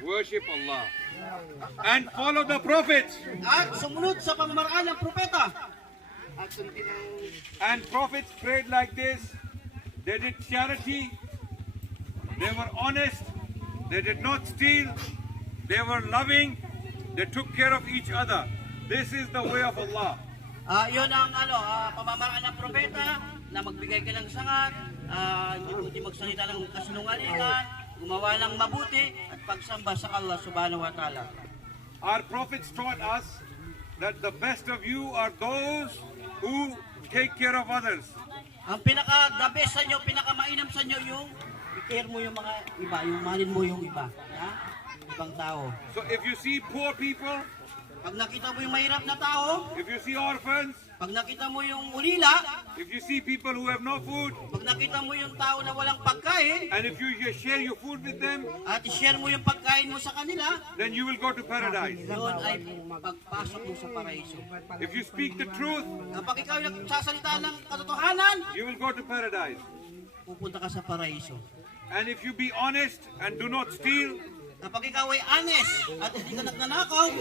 Worship Allah. And follow the prophets. At sumunod sa pamamaraan ng propeta. At sundin ang And prophets prayed like this. They did charity. They were honest. They did not steal. They were loving. They took care of each other. This is the way of Allah. Yun ang pamamaraan ng propeta na magbigay ka ng sangat, hindi magsalita ng kasinungalingan, gumawa ng mabuti at pagsamba sa Allah subhanahu wa ta'ala. Our prophets taught us that the best of you are those who take care of others. Ang pinaka-the best sa inyo, pinaka-mainam sa inyo yung i-care mo yung mga iba, yung mahalin mo yung iba. Ha? Ibang tao. So if you see poor people, Pag nakita mo yung mahirap na tao, if you see orphans, pag nakita mo yung ulila, if you see people who have no food, pag nakita mo yung tao na walang pagkain, and if you just share your food with them, at i-share mo yung pagkain mo sa kanila, then you will go to paradise. yun ay pagpasok mo sa paraiso. If you speak the truth, Kapag ikaw nagsasalita ng katotohanan, you will go to paradise. pupunta ka sa paraiso. And if you be honest and do not steal, Kapag ikaw ay honest at hindi ka nagnanakaw,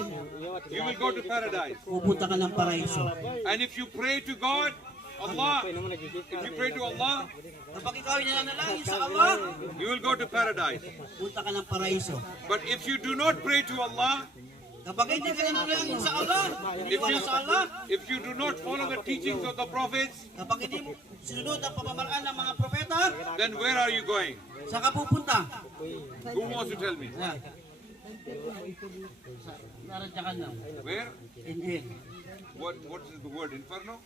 you will go to paradise. pupunta ka ng paraiso. And if you pray to God, Allah, if you pray to Allah, Kapag ikaw ay nananalangin sa Allah, you will go to paradise. punta ka ng paraiso. But if you do not pray to Allah, Kapag hindi ka nananalangin sa Allah, hindi wala sa Allah, if you do not follow the teachings of the prophets, kapag hindi mo sinunod ang pamamaraan ng mga propeta, then where are you going? saan ka pupunta? Who wants to tell me? Yan. Naradyakan lang. Where? In hell. What is the word? Inferno?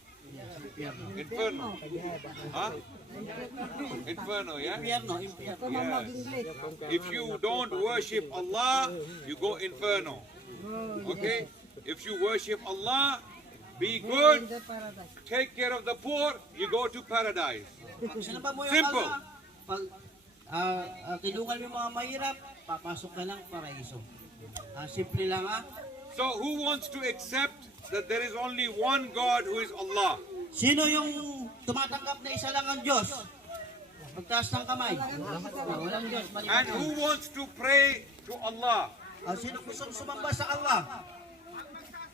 Inferno. Huh? Inferno, yeah? Impyerno, impyerno. Yes. If you don't worship Allah, you go inferno. Okay? If you worship Allah, be good, take care of the poor, you go to paradise. Pag sinamba mo yung Simple. Allah, pag tinungan mo yung mga mahirap, papasok ka ng paraiso. Simple lang ha. So who wants to accept that there is only one God who is Allah? Sino yung tumatanggap na isa lang ang Diyos? Magtaas ng kamay. Walang Diyos. And who wants to pray to Allah? Sino gustong sumamba sa Allah?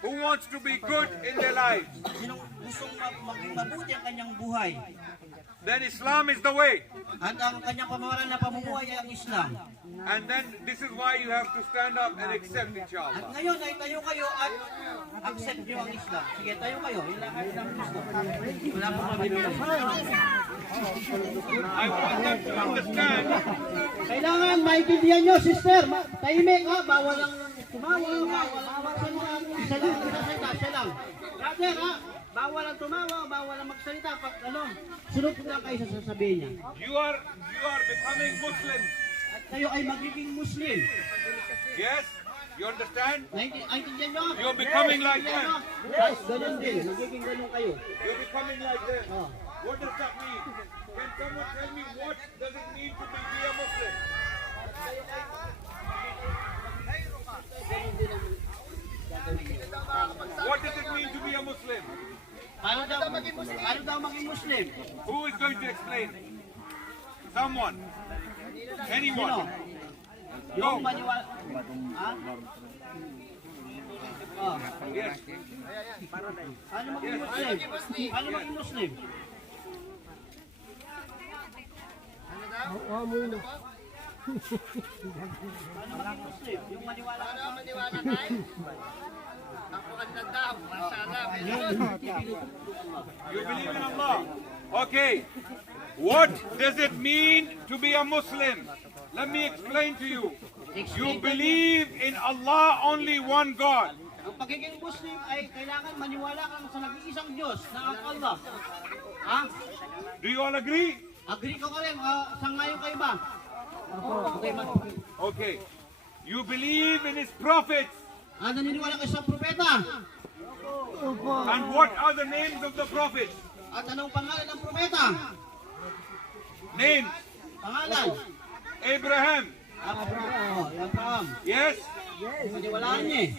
Who wants to be good in their lives? Sino gustong maging mabuti ang kanyang buhay? then Islam is the way. At ang kanyang pamamaraan na pamumuhay ay ang Islam. And then this is why you have to stand up and accept, At inshallah. ngayon ay tayo kayo at accept nyo ang Islam. Sige, tayo kayo. Yun lang ang gusto. Wala pong mabibilang. I want them to understand. Kailangan maintindihan nyo, sister. Tahimik ha. Bawal lang tumawa. Bawal lang magsalita. Isa lang. Siya lang. Brother ha. Bawal lang tumawa. Bawal lang magsalita. Pag sunod lang kayo sa sasabihin niya. You are becoming Muslims. At kayo ay magiging Muslim. Yes? You understand? Naintindihan nyo? You're becoming like them. Yes, ganun din. Magiging ganun kayo. You're becoming like them. Oh. What does that mean? Can someone tell me what does it mean to be a Muslim? What does it mean to be a Muslim? Paano daw maging Muslim? Who is going to explain? Someone. Anyone. Yung maniwala. Ha? Oh. Yes. Paano maging Muslim? Paano maging Muslim? Paano maging Muslim? Yung maniwala ka sa You believe in Allah. Okay. What does it mean to be a Muslim? Let me explain to you. You believe in Allah, only one God. Ang pagiging Muslim ay kailangan maniwala ka sa nag-iisang Diyos na ang Allah. Ha? Do you all agree? Agree ko ka rin. Sangayon kayo ba? Okay, Okay. You believe in His prophets. naniniwala kayo sa propeta. And what are the names of the prophets? At anong pangalan ng propeta? Names. Pangalan? Abraham. Abraham. Yes? Maniwalaan niya eh.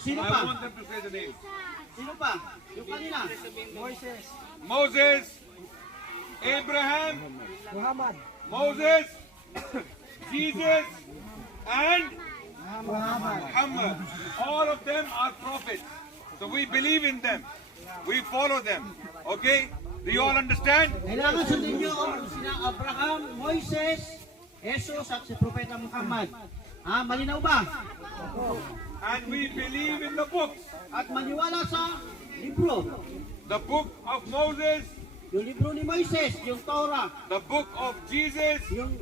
Sino I pa? want them to say the names. Sino pa? Yung kanina. Moses. Abraham. Moses. Jesus. And Muhammad. All of them are prophets. So we believe in them. We follow them. Okay? Do you all understand? Kailangan sundin niyo sina Abraham, Moises, Jesus at si Propeta Muhammad. Malinaw ba? And we believe in the books. At maniwala sa libro. The book of Moses, Yung libro ni Moises, yung Torah. the book of Jesus, Yung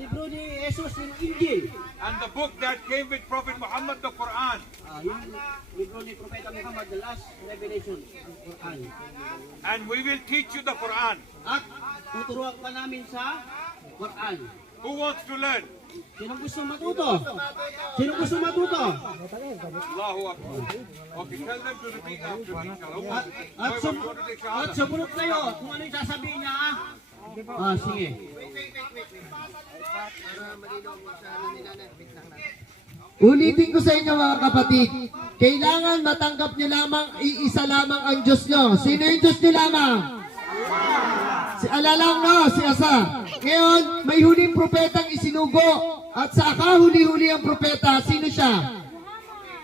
libro ni Jesus, yung Injil. and the book that came with Prophet Muhammad, the Quran. Yung libro ni Propeta Muhammad, the last revelation, ang Quran. And we will teach you the Quran. At tuturuan ka namin sa Quran. Who wants to learn? Sinong gusto matuto? Sinong gusto matuto? Allahu Akbar. Okay, tell them to repeat after me. inshallah. At, Who want to take at shahada? sumunod kayo kung ano yung sasabihin niya. Sige. Ulitin ko sa inyo mga kapatid, kailangan matanggap nyo lamang, iisa lamang ang Diyos nyo. Sino yung Diyos nyo lamang? Si Alalang no, si Asa. Ngayon, may huling propetang isinugo. At sa kahuli-huli ang propeta, sino siya?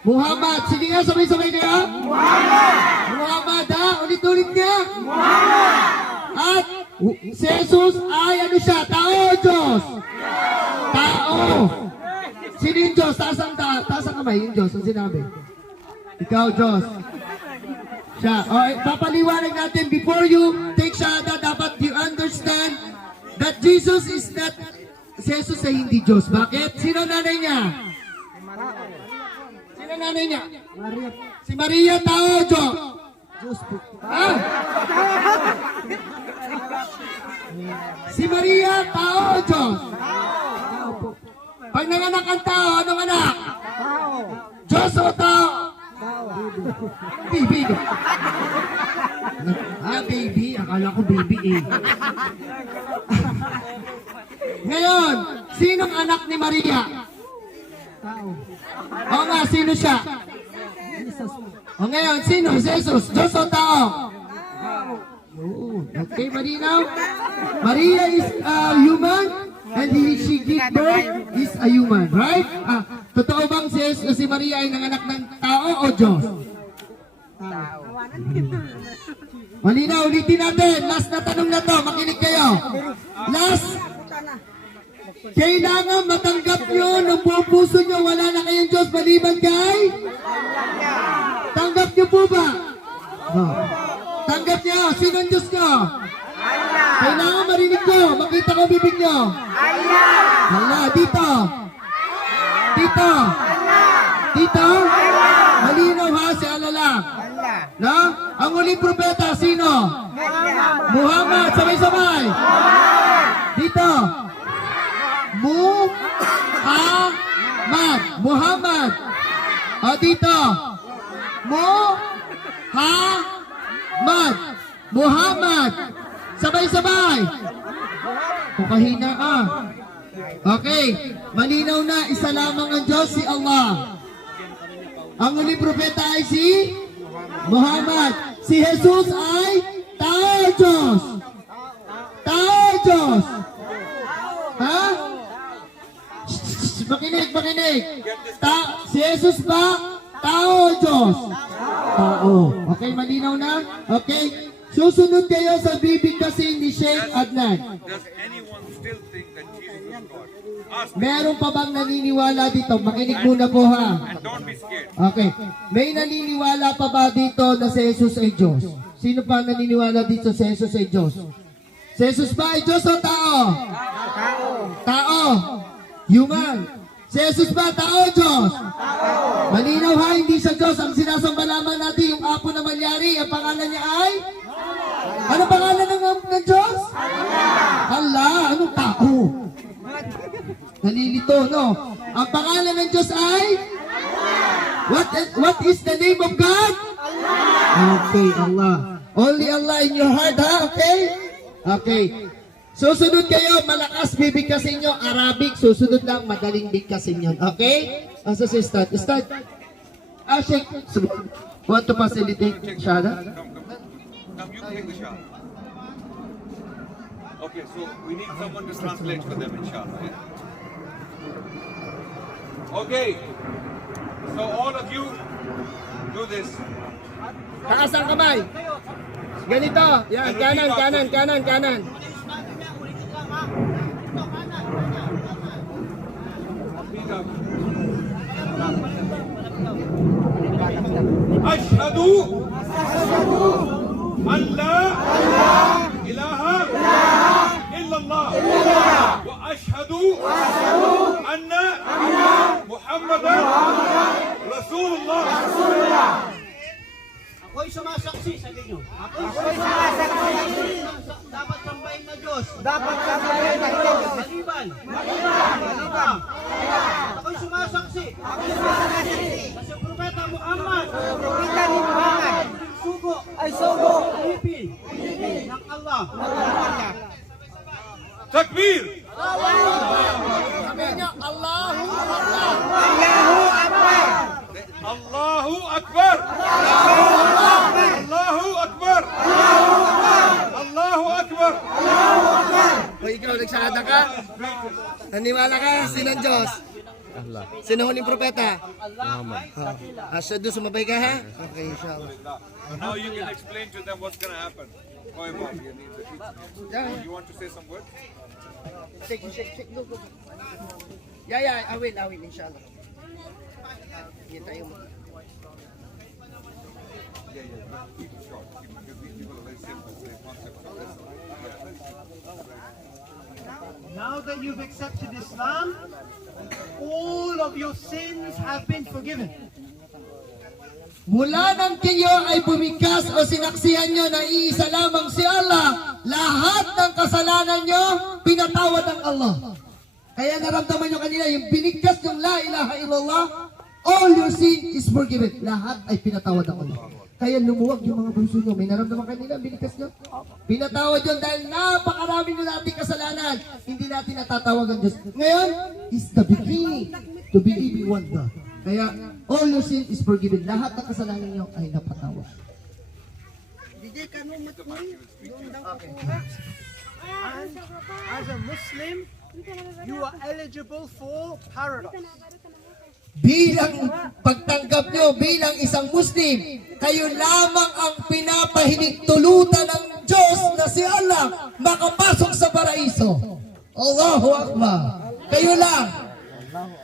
Muhammad. Sige nga, sabay-sabay niya. Muhammad ha, ulit-ulit niya. At si Jesus ay ano siya? Tao o Diyos? Tao. Sino yung Diyos? Taas ang kamay yung Diyos. Ang sinabi? Ikaw, Diyos. Siya. Okay, papaliwanag natin before you take shahada, dapat you understand that Jesus is not, si Jesus ay hindi Diyos. Bakit? Sino nanay niya? Sino nanay niya? Maria. Si Maria, tao o Diyos? Diyos po. Ha? Si Maria, tao o Diyos? Tao po. Pag nanganak ang tao, anong anak? Tao. Diyos o tao? Tao. Baby. Baby. Akala ko baby eh. Ngayon, sinong anak ni Maria? Tao. O nga, sino siya? Jesus. O ngayon, sino? Jesus. Diyos o tao? Tao. Okay, malinaw? Maria is human and she gave birth is a human, right? Totoo bang si Maria ay nanganak ng tao o Diyos? Tao. Malinaw, ulitin natin. Last na tanong na to. Makinig kayo. Last. Kailangan matanggap nyo ng buong puso nyo. Wala na kayong Diyos maliban kay? Tanggap nyo po ba? Tanggap nyo. Sino ang Diyos nyo? Kailangan marinig nyo. Makita ko bibig nyo. Allah. Dito. Dito. Dito. Malinaw ha, si Allah lang. No? Ang uling propeta, sino? Muhammad. Sabay-sabay. Dito. Muhammad. Muhammad. O dito. Muhammad. Muhammad. Sabay-sabay. Kukahina ka. Okay. Malinaw na. Isa lamang ang Diyos, si Allah. Ang uling propeta ay si Muhammad. Si Jesus ay tao Diyos. Tao Diyos. Ha? Makinig, makinig. Si Jesus ba? Tao Diyos. Tao. Okay, malinaw na? Okay. Susunod kayo sa bibig kasi ni Sheikh Adnan. Does anyone still think that Jesus is God? Ask Meron pa bang naniniwala dito? Makinig muna po ha. and don't be scared. Okay. May naniniwala pa ba dito na si Jesus ay Diyos? Sino pa naniniwala dito si Jesus ay Diyos? Si Jesus ba ay Diyos o tao? Tao. Tao. Human. Si Jesus ba tao o Diyos? Tao. Malinaw ha, hindi siya Diyos. Ang sinasamba lamang natin yung apo na malyari. Ang pangalan niya ay? Ano pangalan ng Diyos? Allah. Anong tao? Nalilito, no? Ang pangalan ng Diyos ay? What is the name of God? Allah. Okay, Allah. Only Allah in your heart, ha? Okay? Okay. Susunod kayo, malakas bibigkasin nyo. Arabic, susunod lang, madaling bigkasin yun. Okay? Asa si start? Start. Sheikh, want to facilitate Shada? Come, you take the shot. Okay, so we need someone to translate for them, inshallah. Yeah? Okay. So all of you do this. Taas ang kamay. Ganito. Yan, kanan, kanan, kanan, kanan. Ashhadu an la ilaha illallah wa ashhadu anna Muhammadan Rasulullah. Ako'y sumasaksi sa inyo. Ako'y sumasaksi. Dapat sambahin na Diyos. Dapat sambahin na Diyos. Maliban. Maliban. Ako'y sumasaksi. Ako'y sumasaksi. Kasi Propeta Muhammad. Propeta ni Muhammad. Sugo. Ay sugo. Alipin. Ng Allah. Takbir. Allahu Akbar. Allahu Akbar. Allahu Akbar. Allahu Akbar. O ikaw, nagsada ka? Naniwala ka? Sinong Diyos? Allah. Sino huling propeta? Muhammad. Asyadu, sumabay ka ha? Okay, inshallah. Now you can explain to them what's going to happen. Go ahead, you need the teacher. You want to say some words? Shake, go. Yeah, I will, inshallah. Tayo mo. Keep it short. Because these people are very simple. They concept of this. Now that you've accepted Islam, all of your sins have been forgiven. Mula nang kayo ay bumigkas o sinaksihan nyo na iisa lamang si Allah, lahat ng kasalanan nyo, pinatawad ng Allah. Kaya naramdaman nyo kanina, yung binigkas ng la ilaha illallah, all your sin is forgiven. Lahat ay pinatawad ng Allah. Kaya lumuwag yung mga puso nyo. May naramdaman kanina, binigkas nyo. Pinatawad yun dahil napakarami na nating kasalanan. Hindi natin natatawag ang Diyos. Ngayon, is the beginning to believe in one God. Kaya, all your sin is forgiven. Lahat ng kasalanan nyo ay napatawad. As a Muslim, you are eligible for paradise. bilang pagtanggap nyo bilang isang Muslim, kayo lamang ang pinapahinigtulutan ng Diyos na si Allah makapasok sa paraiso. Allahu Akbar. Kayo lang.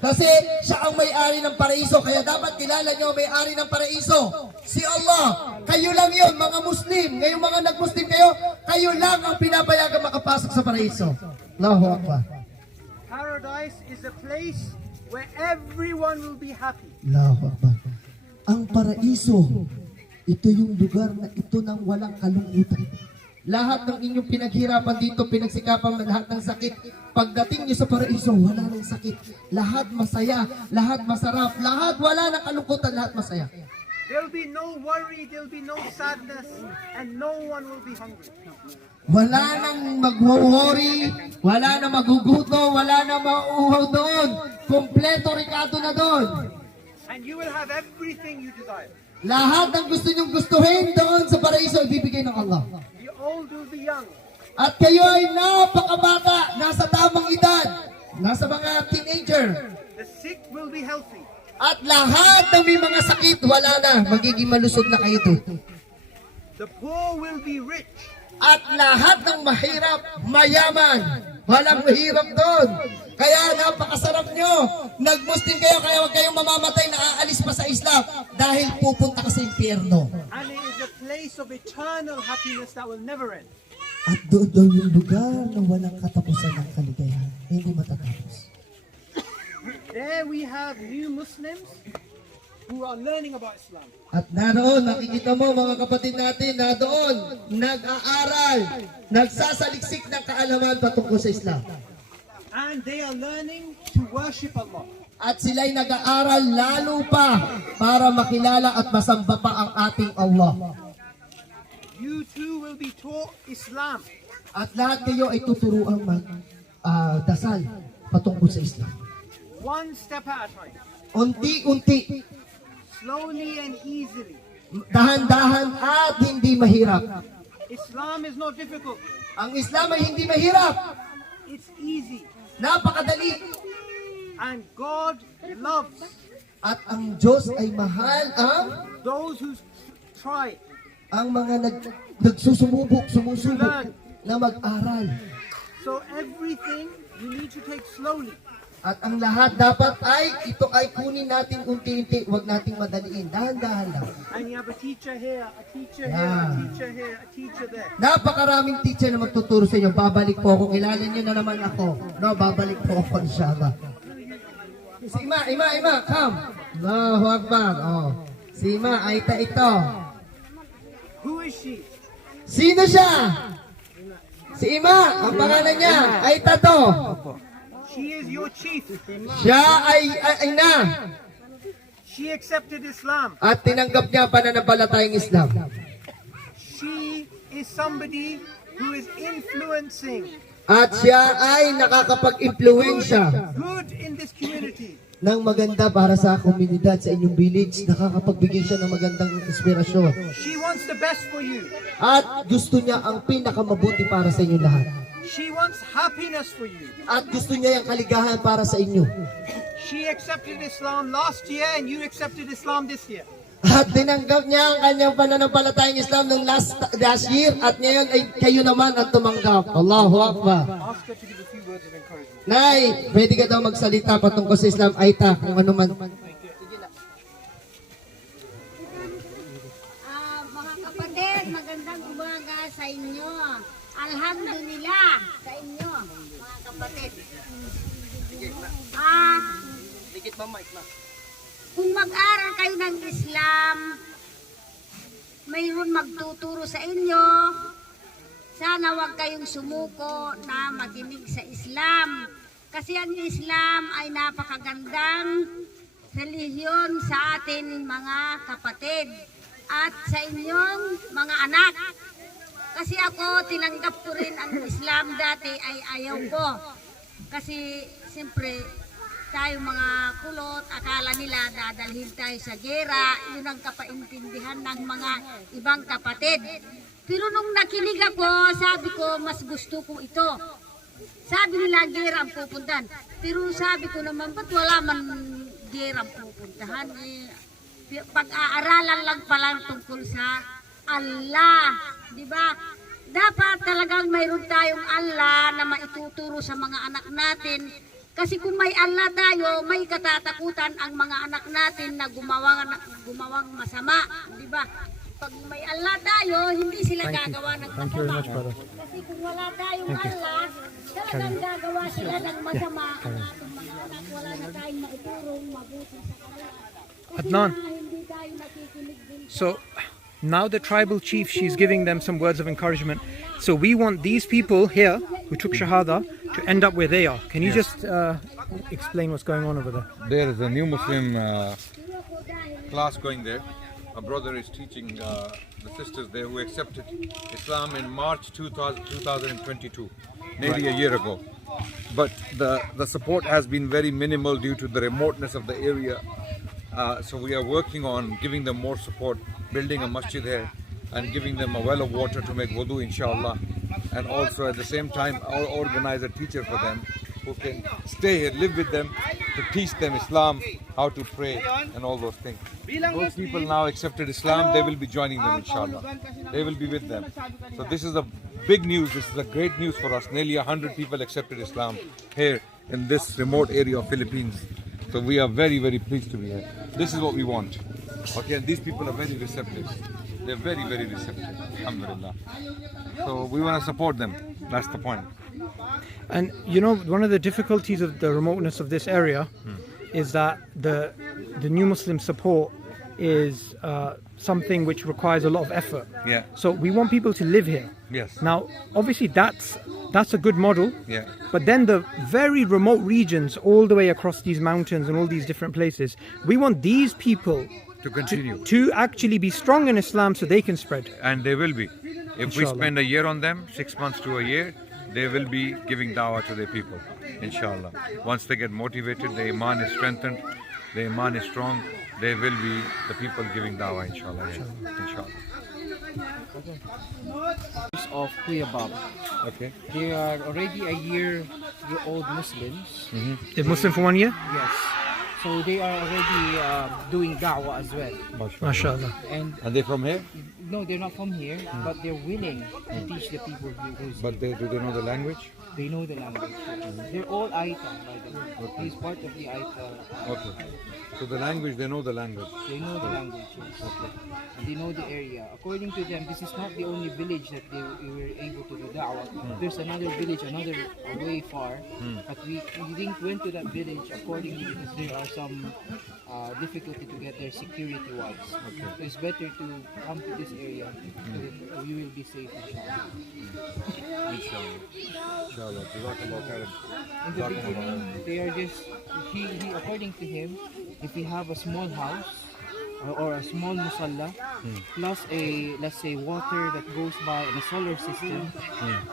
Kasi siya ang may-ari ng paraiso, kaya dapat kilala nyo may-ari ng paraiso, si Allah. Kayo lang yon, mga Muslim. Ngayong mga nag-Muslim kayo, kayo lang ang pinapayagan makapasok sa paraiso. Allahu Akbar. Paradise is a place where everyone will be happy. Allahu Akbar. Ang paraiso, ito yung lugar na ito ng walang kalungkutan. Lahat ng inyong pinaghirapan dito, pinagsikapan, lahat ng sakit, pagdating nyo sa paraiso, wala ng sakit. Lahat masaya, lahat masarap, lahat wala ng kalungkutan, lahat masaya. There'll be no worry, there'll be no sadness, and no one will be hungry. Wala nang mag-worry, wala nang maguguto, wala nang mauuhaw doon. Kompleto Ricardo na doon. And you will have everything you desire. Lahat ng gusto nyong gustuhin doon sa paraiso, ibibigay ng Allah. The old will be young. At kayo ay napakabata, nasa tamang edad, nasa mga teenager. The sick will be healthy. At lahat ng may mga sakit, wala na, magiging malusog na kayo doon. The poor will be rich. At lahat ng mahirap, mayaman. Walang mahirap doon. Kaya napakasarap nyo. Nag-Muslim kayo, kaya huwag kayong mamamatay na aalis pa sa Islam dahil pupunta ka sa impyerno. And it is a place of eternal happiness that will never end. At doon daw yung lugar na walang katapusan ng kaligayahan. Hindi matatapos. There we have new Muslims who are learning about Islam. At naroon, nakikita mo mga kapatid natin na doon, nag-aaral, nagsasaliksik ng kaalaman patungkol sa Islam. And they are learning to worship Allah. At sila'y nag-aaral lalo pa para makilala at masamba pa ang ating Allah. You too will be taught Islam. At lahat kayo ay tuturuang dasal patungkol sa Islam. One step at a time. Unti-unti, Slowly and easily. dahan-dahan at hindi mahirap. Islam is not difficult. Ang Islam ay hindi mahirap. It's easy. Napakadali. And God loves At ang Diyos ay mahal ang those who try. ang mga nagsusumubok, sumusubok na mag-aral. So everything you need to take slowly. At ang lahat dapat ay, ito ay kunin natin unti-unti, huwag nating madaliin. Dahan-dahan lang. And you have a teacher here, a teacher here, Yeah. a teacher here, a teacher there. Napakaraming teacher na magtuturo sa inyo. Babalik po ako. Kilala niyo na naman ako. No, babalik po ako, inshallah. Si Ima, come. Allahu Akbar. Oh. Si Ima, ay ito. Who is she? Sino siya? Si Ima, ang pangalan niya, ay Tato. She is your chief. Siya ay na. She accepted Islam. At tinanggap niya ang pananampalatayang Islam. She is somebody who is influencing At siya ay nakakapag-impluwensya good in this community. ng maganda para sa komunidad, sa inyong village. Nakakapagbigay siya ng magandang inspirasyon. She wants the best for you. At gusto niya ang pinakamabuti para sa inyo lahat. She wants happiness for you. At gusto niya yung kaligayahan para sa inyo. She accepted Islam last year and you accepted Islam this year. At tinanggap niya ang kanyang pananampalatayang Islam ng last year at ngayon ay kayo naman ang tumanggap. Allahu Akbar. Ask her to give a few words of encouragement. Nay, pwede ka daw magsalita patungkol sa Islam. Ay ta, kung ano man. Mga kapatid, magandang umaga sa inyo. Alhamdulillah sa inyo, mga kapatid. Kung mag-aral kayo ng Islam, mayroon magtuturo sa inyo, sana wag kayong sumuko na makinig sa Islam. Kasi ang Islam ay napakagandang relihiyon sa atin mga kapatid at sa inyong mga anak. Kasi ako, tinanggap ko rin ang Islam dati ay ayaw ko. Kasi siyempre, tayo mga kulot, akala nila dadalhin tayo sa gera, yun ang kapaintindihan ng mga ibang kapatid. Pero nung nakinig ako, sabi ko, mas gusto ko ito. Sabi nila, gera ang pupuntan. Pero sabi ko naman, ba't wala man year ang pupuntahan pag-aaralan lang pala tungkol sa Allah, di ba? Dapat talagang mayroon tayong Allah na maituturo sa mga anak natin. Kasi kung may Allah tayo, may katatakutan ang mga anak natin na gumawang masama, di ba? Pag may Allah tayo, hindi sila gagawa ng masama. Kasi kung wala tayong Allah, talagang gagawa sila ng masama. Ang ating mga anak, wala na tayong maiturong mabuti sa kanila. Kasi Adnan. hindi tayo nakikinig din sa So now the tribal chief, she's giving them some words of encouragement. So we want these people here who took Shahada to end up where they are. Can you just explain what's going on over there? There is a new Muslim class going there. A brother is teaching the sisters there who accepted Islam in March 2022, nearly a year ago. But the support has been very minimal due to the remoteness of the area. So we are working on giving them more support, building a masjid here and giving them a well of water to make wudu, inshallah. And also at the same time organize a teacher for them who can stay here, live with them, to teach them Islam, how to pray and all those things. Those people now accepted Islam, they will be joining them, inshallah. They will be with them. So this is a big news, this is a great news for us. Nearly 100 people accepted Islam here in this remote area of Philippines. So we are very, very pleased to be here. This is what we want. Okay, and these people are very receptive. They're very, very receptive. Alhamdulillah. So we want to support them. That's the point. And you know, one of the difficulties of the remoteness of this area is that the new Muslim support is something which requires a lot of effort. Yeah. So we want people to live here. Yes. Now, obviously, that's a good model. Yeah. But then the very remote regions, all the way across these mountains and all these different places, we want these people To continue. to actually be strong in Islam so they can spread. And they will be. If we Inshallah. spend a year on them, 6 months to a year, they will be giving dawah to their people. Inshallah. Once they get motivated, the iman is strengthened, the iman is strong, they will be the people giving dawah, inshallah. Yeah. Inshallah. Of Kuyabab. Okay. They are already a year-old Muslims. They're Muslim for 1 year? Yes. So they are already doing da'wah as well. MashaAllah. And Are they from here? no, they're not from here, but they're willing to teach the people who's But do they know the language? they know the language. They're all Aita, by the way. He's part of the Aita. Okay. So the language, they know the language. They know the language, yes. And they know the area. According to them, this is not the only village that they were able to do da'wah. There's another village, another way far. But we didn't went to that village accordingly because there are some difficulty to get there security-wise. So it's better to come to this area so that we will be safe. Inshallah. Inshallah. Jazakallah khairan. In the beginning, they are just, he according to him, if we have a small house or a small musalla plus a, let's say, water that goes by in a solar system,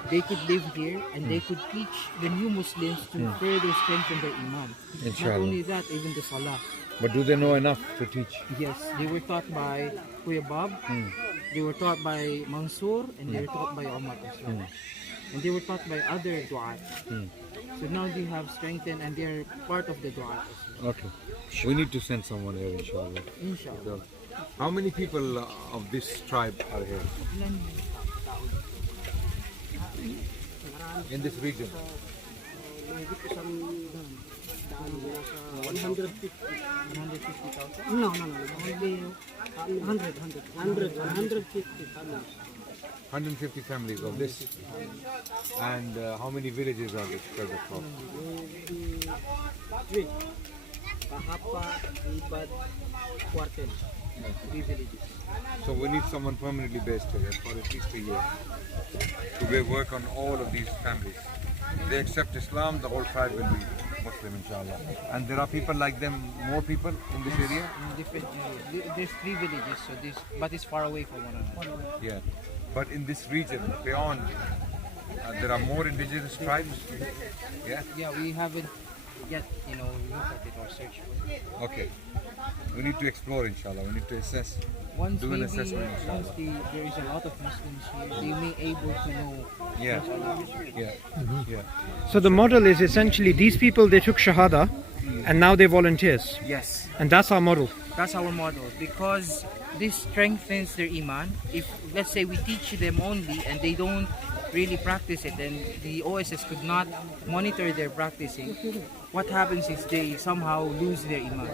they could live here and they could teach the new Muslims to further strengthen their iman. Inshallah. Not only that, even the salah. But do they know enough to teach? Yes, they were taught by Kuya Bob, they were taught by Mansoor, and they were taught by Omar as well. And they were taught by other du'at. So now they have strengthened and they are part of the du'at as well. Okay. We need to send someone here, inshallah. Inshallah. How many people of this tribe are here? In this region? 150,000? No, only 150 families. 150 families of this. And how many villages are this spread across? Three. Kahapa, Ibad, Quartel. 3 villages. So we need someone permanently based here for at least a year to work on all of these families. If they accept Islam, the whole tribe will be Muslim, inshallah. And there are people like them, more people in this area? In different areas. There's 3 villages, so but it's far away from one another. Yeah. But in this region, beyond, there are more indigenous tribes? Yeah? Yeah, we haven't yet, looked at it or searched for it. Okay. We need to explore, inshallah. We need to assess. Once Do an maybe, assessment, once inshallah. there is a lot of Muslims here, they may able to know. Yeah. what's allowed. Yeah. Yeah. So the model is essentially these people, they took Shahada you. And now they're volunteers. Yes, And that's our model. that's our model, because this strengthens their iman. If let's say we teach them only and they don't really practice it, and the OSS could not monitor their practicing, what happens is they somehow lose their iman.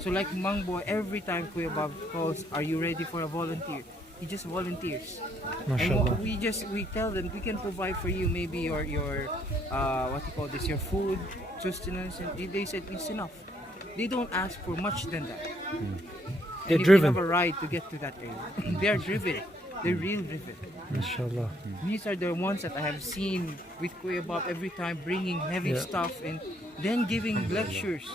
So like Mang Boy, every time Kuya Bob calls, "Are you ready for a volunteer?" He just volunteers. MashaAllah. And we tell them we can provide for you maybe your what you call this, your food, sustenance, and they said it's enough. They don't ask for much than that. They're And if driven. they have a right to get to that area. They are driven. They're real driven. MashaAllah. These are the ones that I have seen with Kuya Bob every time, bringing heavy Yeah. stuff and then giving lectures,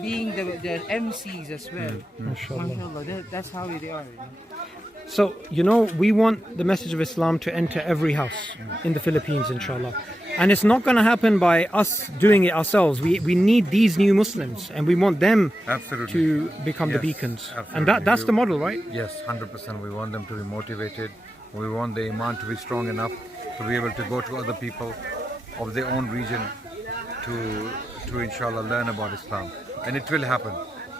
being the MCs as well. MashaAllah. MashaAllah, that's how they are. So, we want the message of Islam to enter every house in the Philippines, inshallah. And it's not going to happen by us doing it ourselves. We need these new Muslims, and we want them Absolutely. to become the Yes, beacons. And absolutely. that's the model, right? Yes, 100%. We want them to be motivated. We want the iman to be strong enough to be able to go to other people of their own region to inshallah learn about Islam. And it will happen.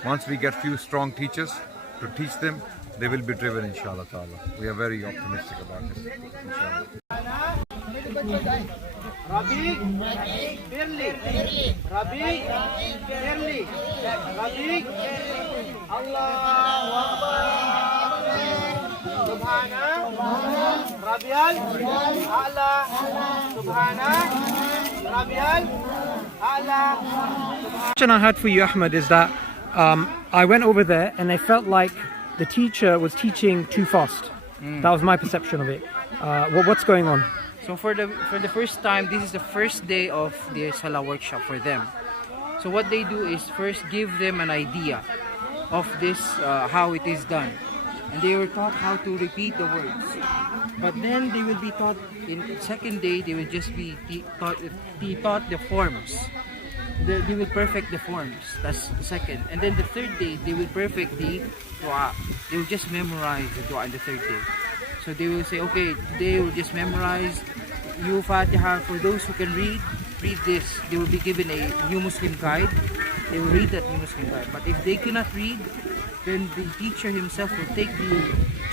Once we get few strong teachers to teach them, they will be driven inshallah ta'ala. We are very optimistic about this. Inshallah. Rabi, Birli, Rabi, Birli, Rabi, Allahu Akbar, Subhana, Rabial, A'la, Subhana, Rabial, A'la. question I had for you, Ahmed, is that I went over there and I felt like the teacher was teaching too fast. That was my perception of it. What's going on? So for the first time, this is the first day of the Salah workshop for them. So what they do is first give them an idea of this, how it is done. And they were taught how to repeat the words. But then they will be taught, in second day, they will just be taught the forms. They will perfect the forms. That's the second. And then the third day, they will perfect the dua. They will just memorize the dua in the third day. So they will say, okay, today we'll just memorize you Fatiha. For those who can read this. They will be given a new Muslim guide. They will read that new Muslim guide. But if they cannot read, then the teacher himself will take the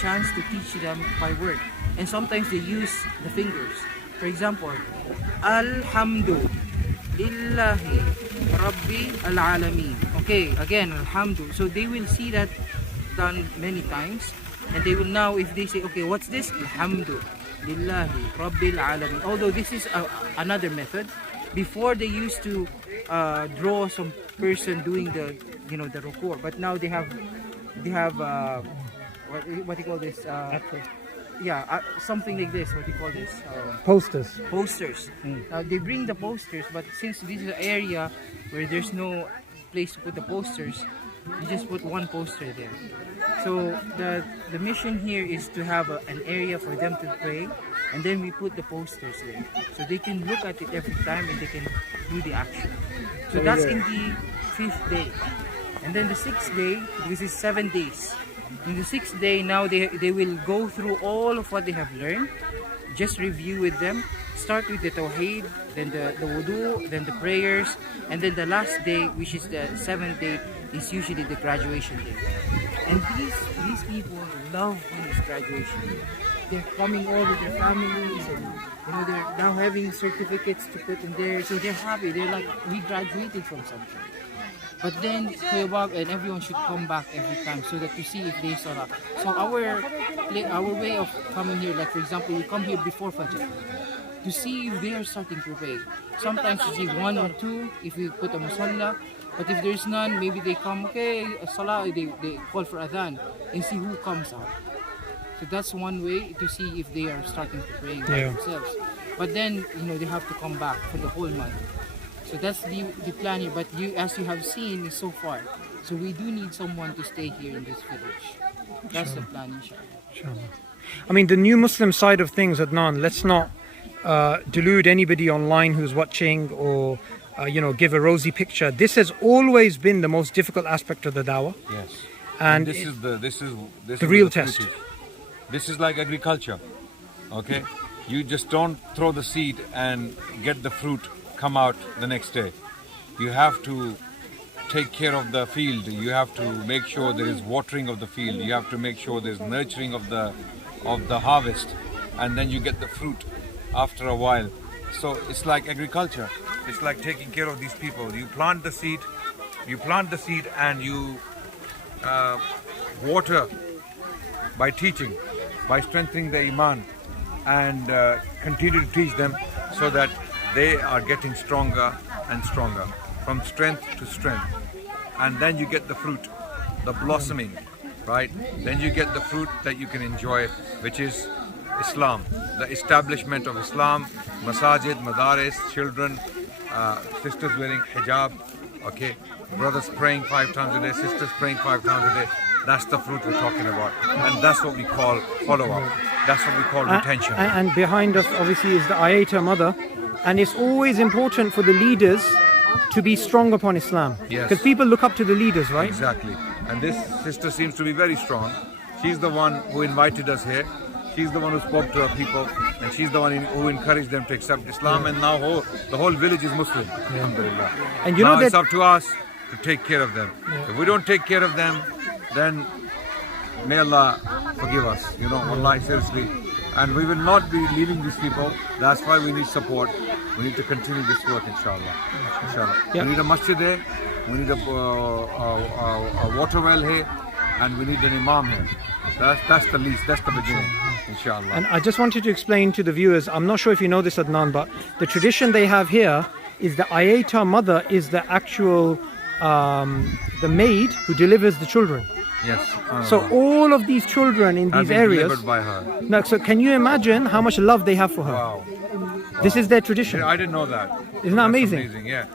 chance to teach them by word. And sometimes they use the fingers. For example, Alhamdu Lillahi Rabbi Al-Alamin. Okay, again, Alhamdu. So they will see that done many times. And they will now, if they say, okay, what's this? Alhamdu Lillahi Rabbil Alamin. Although this is another method. Before they used to draw some person doing the ruku', but now they have what do you call this? Something like this. What do you call this? Posters. Now they bring the posters, but since this is an area where there's no place to put the posters, you just put one poster there. So the mission here is to have an area for them to pray, and then we put the posters there, so they can look at it every time and they can do the action. So that's in the 5th day. And then the 6th day, this is 7 days. In the 6th day, now they will go through all of what they have learned, just review with them, start with the Tawheed, then the wudu, then the prayers, and then the last day, which is the 7th day, is usually the graduation day. And these people love this graduation day. They're coming all with their families, and they're now having certificates to put in there, so they're happy. They're like, we graduated from something. But then Kuya Bob and everyone should come back every time so that you see if they saw that. So our way of coming here, like for example, we come here before Fajr to see if they are starting to pray. Sometimes you see 1 or 2 if we put a musalla. But if there's none, maybe they come, okay, salah, they call for adhan and see who comes out. So that's one way to see if they are starting to pray by themselves. But then, they have to come back for the whole month. So that's the plan here. But as you have seen, is so far. So we do need someone to stay here in this village. That's the plan, inshallah. I mean, the new Muslim side of things, Adnan, let's not delude anybody online who's watching or give a rosy picture. This has always been the most difficult aspect of the dawah. Yes. And this is the real test. This is like agriculture. Okay? You just don't throw the seed and get the fruit come out the next day. You have to take care of the field. You have to make sure there is watering of the field. You have to make sure there's nurturing of the harvest, and then you get the fruit after a while. So it's like agriculture. It's like taking care of these people. You plant the seed, and you water by teaching, by strengthening the iman, and continue to teach them so that they are getting stronger and stronger, from strength to strength. And then you get the fruit, the blossoming, right? Then you get the fruit that you can enjoy, which is Islam, the establishment of Islam, masajid, madaris, children, sisters wearing hijab, okay, brothers praying 5 times a day, sisters praying 5 times a day. That's the fruit we're talking about, and that's what we call follow-up. That's what we call retention. And behind us, obviously, is the Ayata mother, and it's always important for the leaders to be strong upon Islam. Yes. Because people look up to the leaders, right? Exactly. And this sister seems to be very strong. She's the one who invited us here. She's the one who spoke to our people, and she's the one who encouraged them to accept Islam. And now the whole village is Muslim. Alhamdulillah. And you now know that it's up to us to take care of them. If we don't take care of them, then may Allah forgive us. You know, wallahi, seriously. And we will not be leaving these people. That's why we need support. We need to continue this work, inshallah. Inshallah. Yeah. We need a masjid here. We need a water well here, and we need an imam here. That's the least. That's the beginning, inshallah. And I just wanted to explain to the viewers, I'm not sure if you know this, Adnan, but the tradition they have here is the Ayata mother is the actual, the maid who delivers the children. Yes. So all of these children in these areas, delivered by her. no, so can you imagine how much love they have for her? Wow. This is their tradition. I didn't know that. Isn't that That's amazing? Amazing, yeah.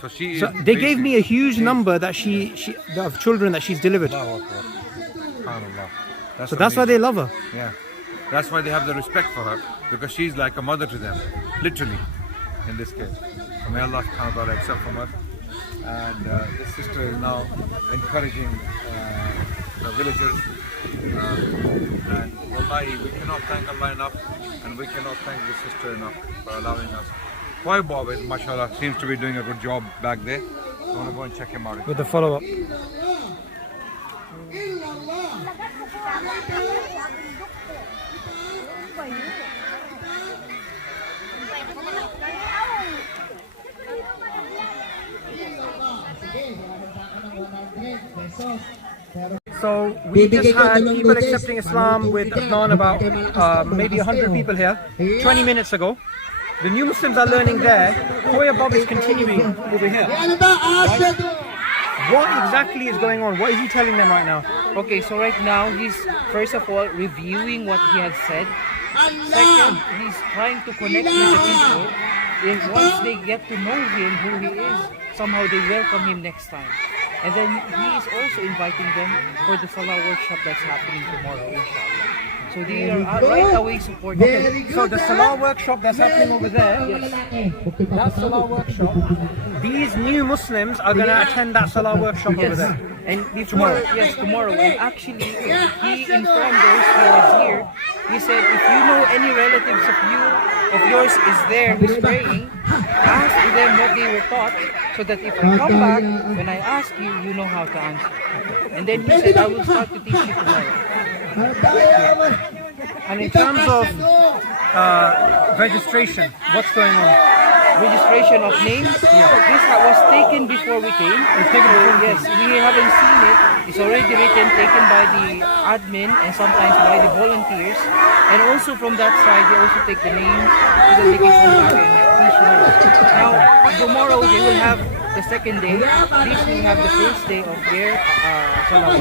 So she. So is they gave me a huge she- number that she of children that she's delivered. Allahu Akbar. SubhanAllah. So that's why they love her. Yeah. That's why they have the respect for her, because she's like a mother to them, literally, in this case. So may Allah subhanahu wa ta'ala accept from us. And this sister is now encouraging the villagers. And wallahi, we cannot thank Allah enough, and we cannot thank this sister enough for allowing us. Koi Bob is, mashallah, seems to be doing a good job back there. I want to go and check him out. With the follow-up. So we just had people accepting Islam with Adnan, about maybe 100 people here 20 minutes ago. The new Muslims are learning there. Koya Bob is continuing over here. What exactly is going on? What is he telling them right now? Okay, so right now he's first of all reviewing what he has said. Second, he's trying to connect with the people. And once they get to know him, who he is, somehow they welcome him next time. And then he is also inviting them for the Salah workshop that's happening tomorrow, inshallah. So they are right away supporting. Okay, so the Salah workshop that's happening over there, that Salah workshop, these new Muslims are going to attend that Salah workshop over there. And before, tomorrow. And actually, he informed those who was here. He said, if you know any relatives of yours is there who's praying, ask them what they were taught, so that if I come back, when I ask you, you know how to answer. And then he said, I will start to teach you tomorrow. And in terms of registration, what's going on? Registration of names? Yeah. This was taken before we came. Yes, we haven't seen it. It's already written, taken by the admin and sometimes by the volunteers. And also from that side, they also take the names so that they can come back and teach more. Now, tomorrow they will have the second day. This will have the first day of their Salah.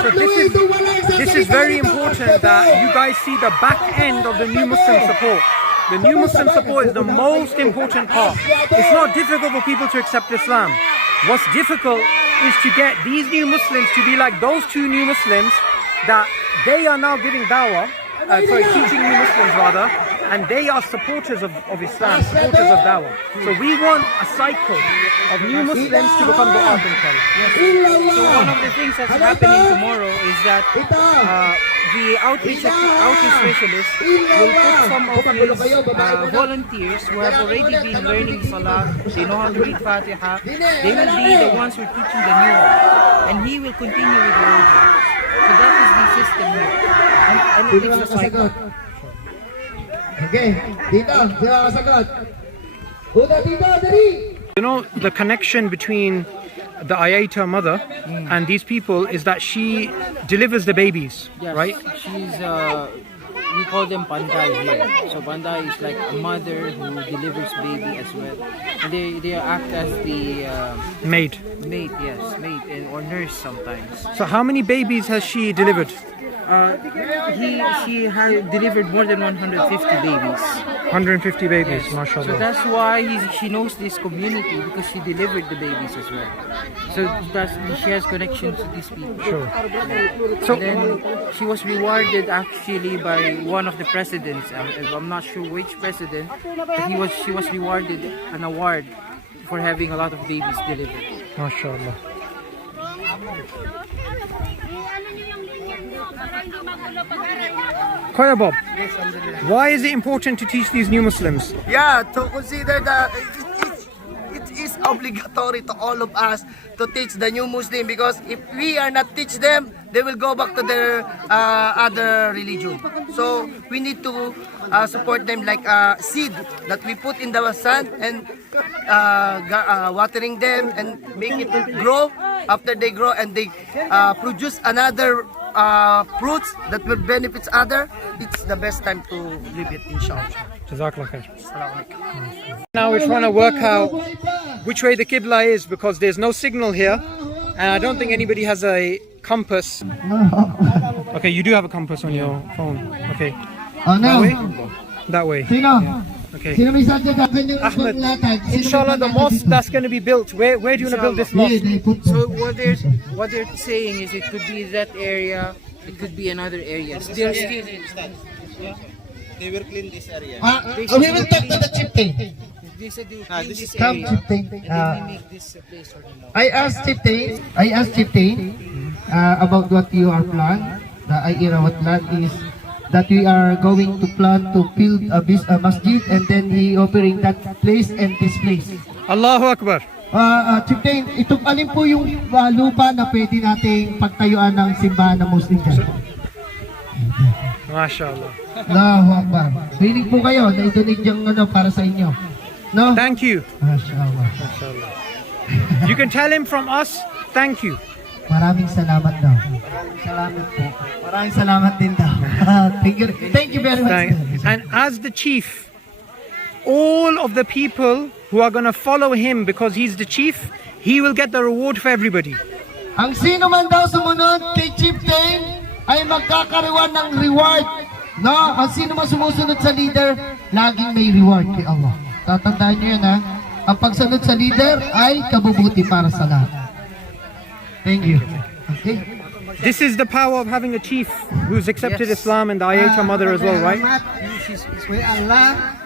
So this is very important that you guys see the back end of the new Muslim support. The new Muslim support is the most important part. It's not difficult for people to accept Islam. What's difficult is to get these new Muslims to be like those two new Muslims that they are now giving dawah, teaching new Muslims rather, and they are supporters of Islam, supporters of dawah. So we want a cycle of new Muslims to become du'at themselves. So one of the things that's happening tomorrow is that the outreach specialist will put some of his volunteers who have already been learning Salah, they know how to read Fatiha, they will be the ones who are teaching the new one. And he will continue with the old ones. So that is the system here. And it is a cycle. Okay, dito, sino kasagot? Una dito, dali! You know, the connection between the Ayata mother and these people is that she delivers the babies, Yes, right? she's we call them Bandai here. So Bandai is like a mother who delivers baby as well. And they act as the Maid. maid, yes, maid or nurse sometimes. So how many babies has she delivered? She has delivered more than 150 babies. 150 babies, Yes. mashallah. So that's why she knows this community, because she delivered the babies as well. So she has connections to these people. Sure. So then she was rewarded actually by one of the presidents. I'm not sure which president, but she was rewarded an award for having a lot of babies delivered. Mashallah. Koya Bob, why is it important to teach these new Muslims? Yeah, to consider that it is obligatory to all of us to teach the new Muslim, because if we are not teach them, they will go back to their other religion. So we need to support them like a seed that we put in the sun and watering them and make it grow. After they grow and they produce another fruits that will benefit other, it's the best time to leave it, inshallah. Jazakallah khair. Now we're trying to work out which way the Qibla is, because there's no signal here and I don't think anybody has a compass. Okay, you do have a compass on your phone. Okay. Oh, That no. way? That way. Sino? Okay. Sino may sadya dapat yung Ahmed, latag? Sino inshallah the may mosque that's going to be built, where do you want to build this mosque? So what they're saying is it could be that area, it could be another area. Still, They will clean this area. We will talk to the chieftain. they said they will clean this this is Come, area chieftain. and then we make this a place for the mosque. I asked chieftain about what you are plan. The idea what plan is that we are going to plan to build a masjid, and then he offering that place and this place. Allahu Akbar. Chieftain, itong alin po yung lupa na pwede nating pagtayuan ng simbahan ng Muslim dyan? Mashallah. Allahu Akbar. Willing po kayo na i-donate yung para sa inyo. No? Thank you. Mashallah. Mashallah. You can tell him from us, thank you. Maraming salamat daw. Maraming salamat po. Maraming salamat din daw. Thank you very much. And as the chief, all of the people who are going to follow him because he's the chief, he will get the reward for everybody. Ang sino man daw sumunod kay chieftain ay magkakaroon ng reward. No? Ang sino man sumusunod sa leader, laging may reward kay Allah. Tatandaan nyo yan, ha? Ang pagsunod sa leader ay kabubuti para sa lahat. Thank you. Okay? This is the power of having a chief who's accepted Islam and the Ayata mother as well, right? Kuya Allah,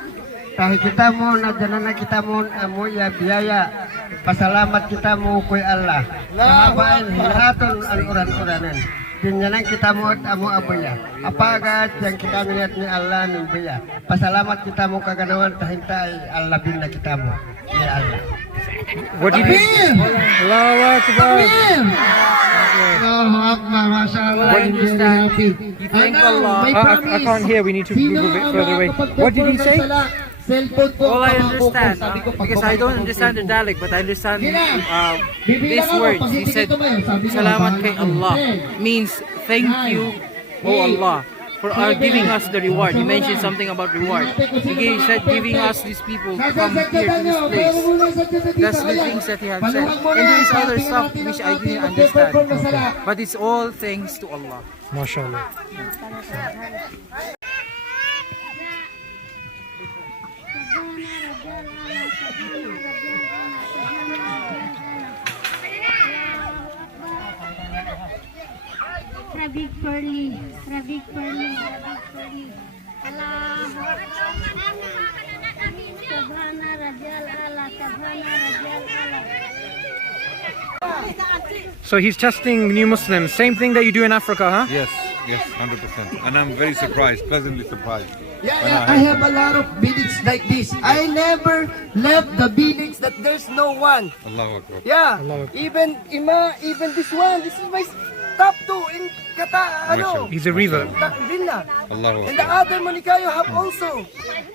kahit kita mo, nadala na kita mo, amoya, biyaya, pasalamat kita mo, Kuya Allah. Mahabain, hiraton ang uran-uranan. Dinyanan kita mo at amo amoya. Apagat yang kita melihat ni Allah ni biya. Pasalamat kita mo kaganawan tahinta ay Allah bin na kita mo. Ya Allah. What did he Allahu Akbar. Allahu Akbar, mashallah. What did he say? You thank Allah. I can't hear, we need to move a bit further away. What did he say? All I understand, because I don't understand the dialect, but I understand these words. He said, Salamat kay Allah, means thank you, oh Allah, for giving us the reward. He mentioned something about reward. He said giving us these people to come here to this place. That's the things that he had said. And there is other stuff which I didn't understand. But it's all thanks to Allah. MashaAllah. Rabik Perli, Rabik Perli, Rabik Perli. Allahu Subhana Rajal Allah, Subhana Rajal Allah. So he's testing new Muslims. Same thing that you do in Africa, huh? Yes, Yes, 100%. And I'm very surprised, pleasantly surprised. Yeah, when yeah, I have a lot of village like this. I never left the village that there's no one. Allahu Akbar. Yeah, even this one. This is my top 2 in Mashallah. He's a river. Villa. Allahu And the Akbar. other Monikayo have also.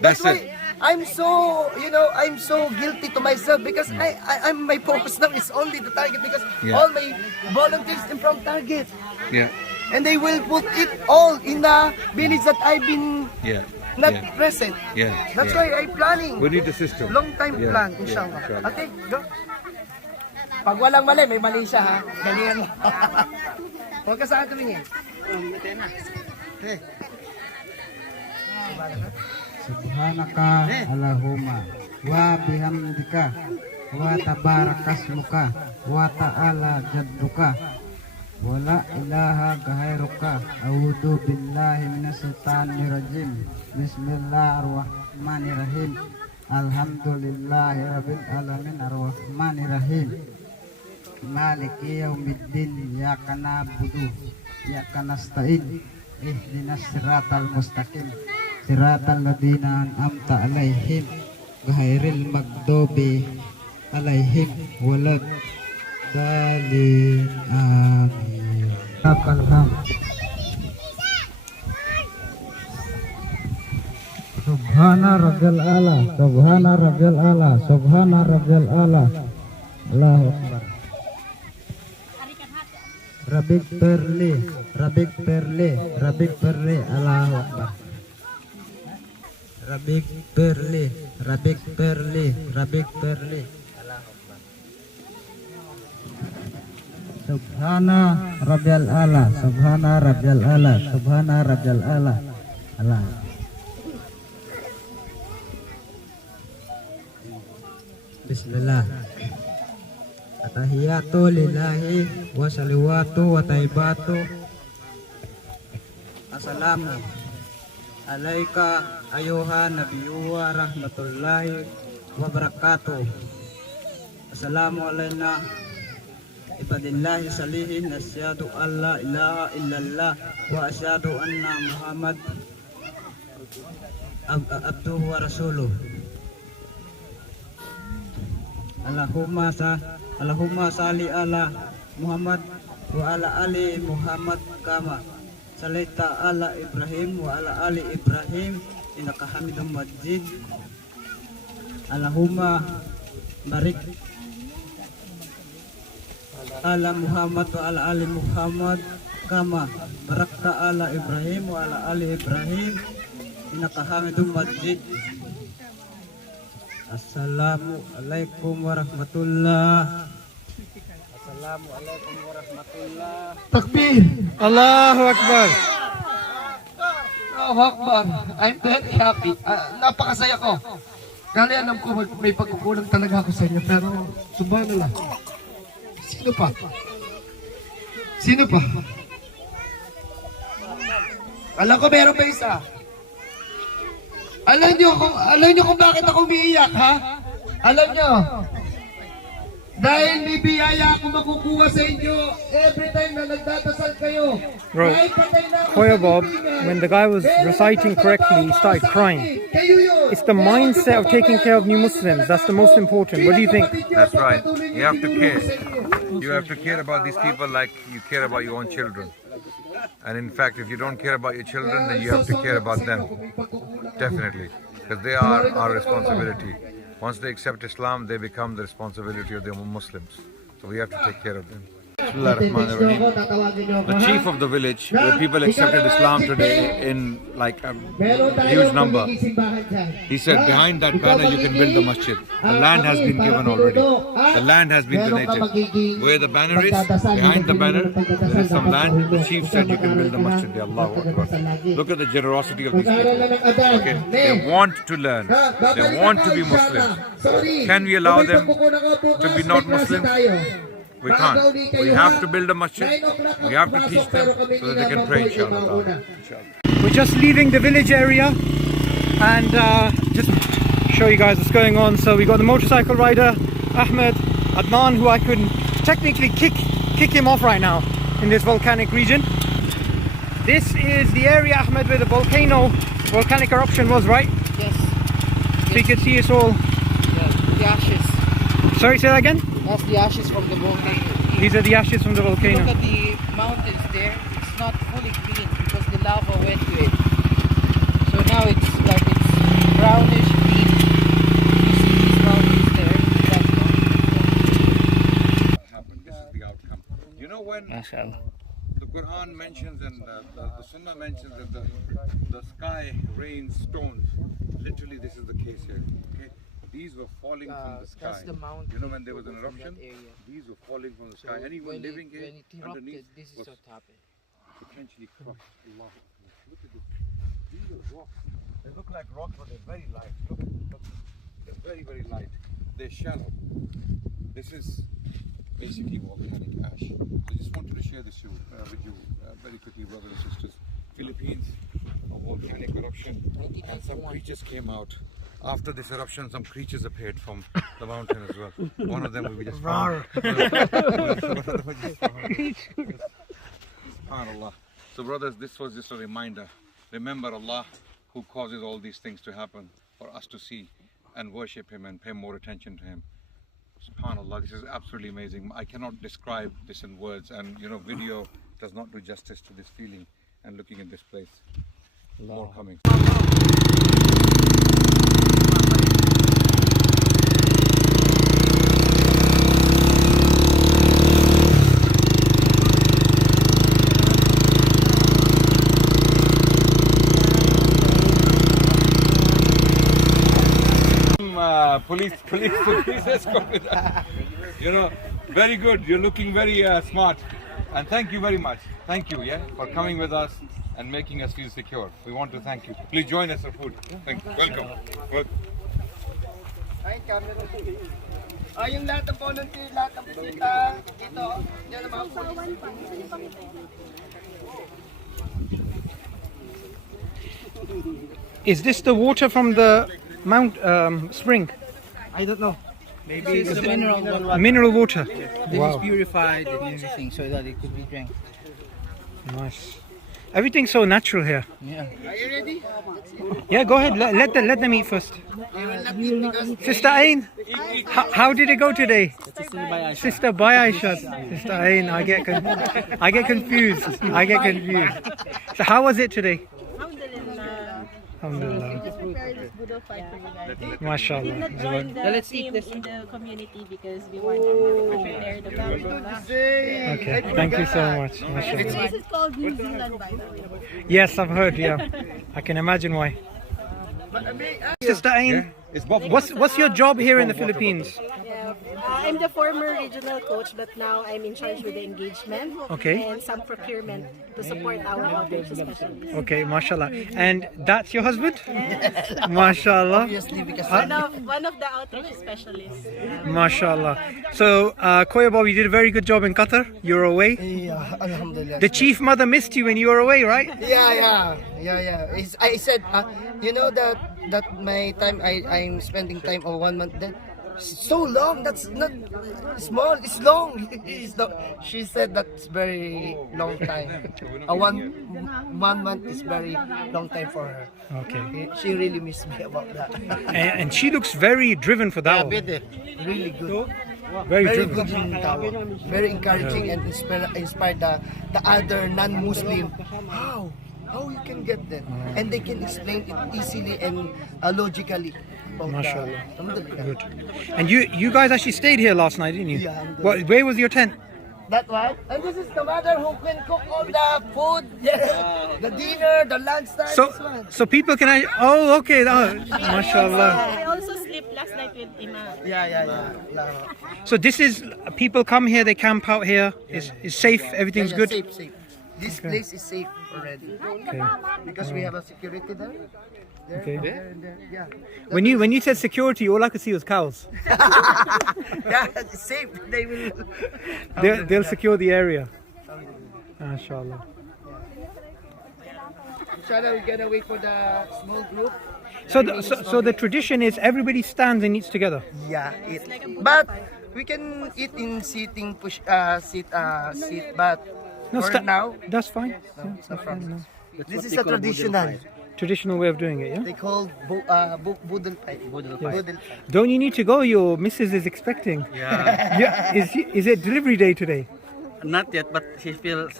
That's That's why I'm so, I'm so guilty to myself because I'm my focus now is only the target because Yeah. all my volunteers in from target. Yeah, And they will put it all in the village that I've been yeah. not yeah. present. Yeah, That's yeah. why I'm planning. We need the system. Long time Yeah, plan, yeah, inshallah. inshallah. Okay, go. Pag walang mali, may mali siya ha. Galingan mo. Huwag ka sa akin tumingin. Subhanaka Allahumma wa bihamdika wa tabarakasmuka wa ta'ala jadduka wa la ilaha ghairuka a'udzu billahi minasyaitonir rajim. Bismillahirrahmanirrahim. Alhamdulillahi rabbil alamin arrahmanirrahim. Maliki yaumiddin. Iyyaka na'budu wa iyyaka nasta'in. Ihdinas siratal mustaqim. Siratal ladzina an'amta 'alaihim ghairil maghdubi 'alaihim waladdallin. Amin. Lakal hamd. Subhana rabbil ala, subhana rabbil ala, subhana rabbil ala. Allahu akbar. Rabbik perli, rabbik perli, rabbik perli. Allahu akbar. Rabbik perli, rabbik perli, rabbik perli. Subhana rabbil ala, subhana rabbil ala, subhana rabbil ala. Allah. Bismillah. Atahiyatu lillahi wa salawatu wa taibatu. Assalamu alaika ayuha nabiyyu wa rahmatullahi wa barakatuh. Assalamu alaina ibadillahi salihin. Asyhadu an la ilaha illallah wa asyhadu anna Muhammad abduhu wa rasuluh. Allahumma salli ala Muhammad wa ala ali Muhammad kama salaita ala Ibrahim wa ala ali Ibrahim innaka Hamidum Majid. Allahumma barik ala Muhammad wa ala ali Muhammad kama barakta ala Ibrahim wa ala ali Ibrahim innaka Hamidum Majid. Assalamualaikum warahmatullah. Assalamualaikum warahmatullah. Takbir! Allahu Akbar. Allahu Akbar. I'm very happy. Napakasaya ko. Kali alam ko may pagkukulang talaga ako sa inyo, pero subhanallah. Sino pa? Sino pa? Alam ko meron pa isa. Alam nyo kung bakit ako umiiyak, ha? Alam nyo? Dahil may biyaya ako makukuha sa inyo every time na nagdadasal kayo. Bro, Koya Bob, when the guy was reciting correctly, he started crying. It's the mindset of taking care of new Muslims. That's the most important. What do you think? That's right. You have to care. You have to care about these people like you care about your own children. And in fact, if you don't care about your children, then you have to care about them. Definitely. Because they are our responsibility. Once they accept Islam, they become the responsibility of the Muslims. So we have to take care of them. The chief of the village, where people accepted Islam today in like a huge number, he said, behind that banner you can build the masjid. The land has been given already. The land has been donated. Where the banner is, behind the banner, there is some land. The chief said you can build the masjid. Allahu Akbar. Look at the generosity of these people. Okay. They want to learn. They want to be Muslims. Can we allow them to be not Muslims? We can't. We have to build a masjid. We have to teach them so that they can pray, inshallah. We're just leaving the village area and just show you guys what's going on. So we got the motorcycle rider Ahmed Adnan, who I could technically kick him off right now in this volcanic region. This is the area, Ahmed, where the volcanic eruption was, right? Yes. So you can see it's all... Yeah, the ashes. Sorry, say that again? That's the ashes from the volcano. These are the ashes from the If you volcano. look at the mountains there, it's not fully green because the lava went to it. So now it's like it's brownish green. You see these mountains there. That's What happened? This is the outcome. You know when MashaAllah. the Quran mentions and the Sunnah mentions that the sky rains stones. Literally, this is the case here. Okay, these were falling from the sky. That's the mountain. You know, when there was an eruption, that area. these were falling from the sky. So Anyone living here when it erupted, underneath this is was what happened. potentially crushed. Allah. Look at this. These are rocks. They look like rocks, but they're very light. Look, they're very, very light. They're shallow. This is basically volcanic ash. I just wanted to share this with you very quickly, brothers and sisters. Philippines, a volcanic eruption, and some creatures came out. After this eruption, some creatures appeared from the mountain as well. One of them we just found. SubhanAllah. So brothers, this was just a reminder. Remember Allah, who causes all these things to happen for us to see and worship Him and pay more attention to Him. SubhanAllah, this is absolutely amazing. I cannot describe this in words, and you know, video does not do justice to this feeling and looking at this place. More coming. Police escort with us. You know, very good. You're looking very smart, and thank you very much. Thank you, for coming with us and making us feel secure. We want to thank you. Please join us for food. Thank you. Welcome. Ay, camera. Yung lahat ng volunteer, lahat ng bisita, dito, yan ang mga police. Is this the water from the spring? I don't know. Maybe it's mineral water. Mineral water. This is purified and everything so that it could be drank. Nice. Everything's so natural here. Yeah. Are you ready? Yeah, go ahead. Let them eat first. You will not eat because Sister Ain, how did it go today? Sister Bayasha. Sister Ain, I get confused. So how was it today? Alhamdulillah. MashaAllah. Let's eat this in the community because we want to prepare the food. Okay, thank you so much. MashaAllah. This is called New Zealand, by the way. Yes, I've heard, yeah. I can imagine why. Sister Ain, what's your job here in the Philippines? I'm the former regional coach, but now I'm in charge with the engagement and some procurement to support our outreach specialists. Okay, mashallah. And that's your husband? Mashallah. obviously because One of the outreach specialists. Mashallah. So, Koya Bob, you did a very good job in Qatar. You were away. yeah, alhamdulillah. The chief mother missed you when you were away, right? Yeah. I said, you know that my time I'm spending time of 1 month then. So long. That's not small. It's long. She said that's very long time. One month is very long time for her. Okay. She really missed me about that. And she looks very driven for that one. Really good. Very Very driven. good in Tawag. Very encouraging and inspired the other non-Muslim. How you can get that? And they can explain it easily and logically. Mashallah. Good. And you guys actually stayed here last night, didn't you? Yeah. Where was your tent? That one. And this is the mother who can cook all the food. Yeah. The dinner, the lunchtime. this one. So people can. Oh, okay. Mashallah. I also slept last night with Imam. Yeah. So this is people come here. They camp out here. It's safe. Everything's good. Safe. This place is safe already. Okay. Because we have a security there. Okay. There, yeah. When you said security, all I could see was cows. Yeah, it's safe. They will. They'll secure the area. Mashallah. Inshallah, we're gonna wait for the small group. So the tradition is everybody stands and eats together. Yeah, but we can eat in sitting sit, but No, For now, that's fine. no, Yeah, no problem. no. This is a traditional. Traditional way of doing it, yeah? They call budel pie. Budel Yes. Budel pie. Don't you need to go? Your missus is expecting. Yeah. Is it delivery day today? Not yet, but she feels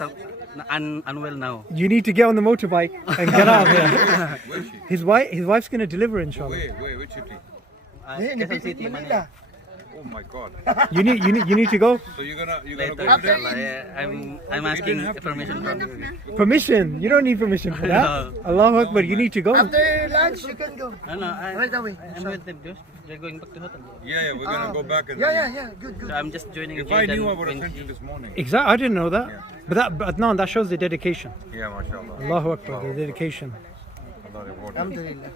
unwell now. You need to get on the motorbike and get out here. His wife's going to deliver, inshallah. Wait, which city? Quezon City, Manila. Oh my God. You need to go. So you're gonna Later, go there? inshallah. Yeah, I'm asking permission from you. Permission? You don't need permission for that. Allahu Akbar, you need to go. After lunch, you can go. No, Right away. I'm with them because they're going back to hotel. Yeah, we're gonna go back and Yeah. Good. So I'm just joining. If I Jaden knew, I would have when sent you he- this morning. Exactly, I didn't know that. But no, that shows the dedication. Yeah, mashallah. Allahu Akbar, the dedication. Allah reward you. Alhamdulillah.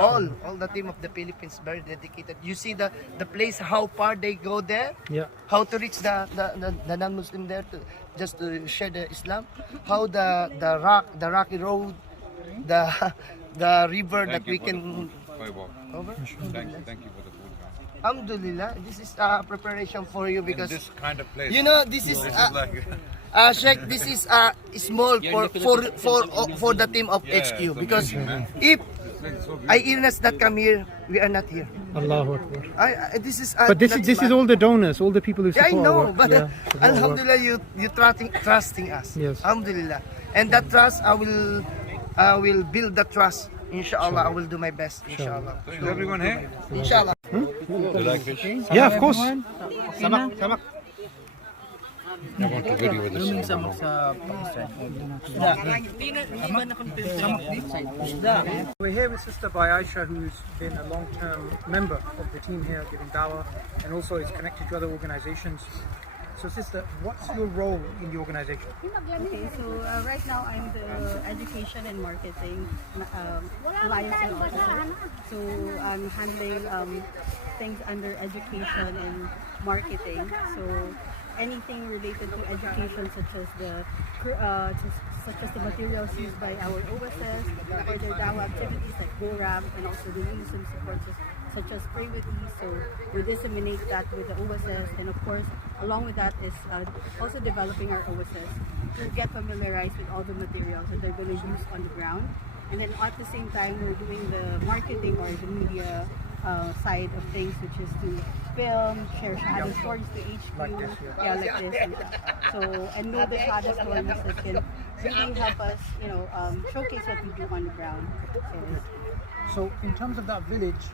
All the team of the Philippines very dedicated. You see the place, how far they go there, Yeah. how to reach the non-Muslim there to just to share the Islam, how the rocky road, the river that we can over. Thank you for the food, man. Alhamdulillah, this is preparation for you because In this kind of place. you know this is like Sheikh, this is small for the team of HQ because if IENAs not come here, we are not here. Allahu Akbar. This is But this is all the donors, all the people who yeah, support. I know, our work. but Yeah, support our work. Alhamdulillah, you trusting us. Yes. Alhamdulillah, and that trust I will build that trust. Inshallah, I will do my best. Inshallah. So is everyone here? Inshallah. You like fish? Yeah, of course. Samak. I want to video with this. We're here with Sister Aisha, who's been a long-term member of the team here giving dawah and also is connected to other organizations. So sister, what's your role in the organization? Okay, so right now I'm the education and marketing liaison officer. So I'm handling things under education and marketing. So anything related to education, such as the materials used by our OSS or their dawah activities like GoRap, and also the Muslim support such as Pray With Me. So we disseminate that with the OSS, and of course along with that is also developing our OSS to get familiarized with all the materials that they're going to use on the ground. And then at the same time, we're doing the marketing or the media side of things, which is to film, share Shahada stories to HQ. Like this, yeah, like this. So, and know the Shahada stories that can really help us, showcase what we do on the ground. So in terms of that village,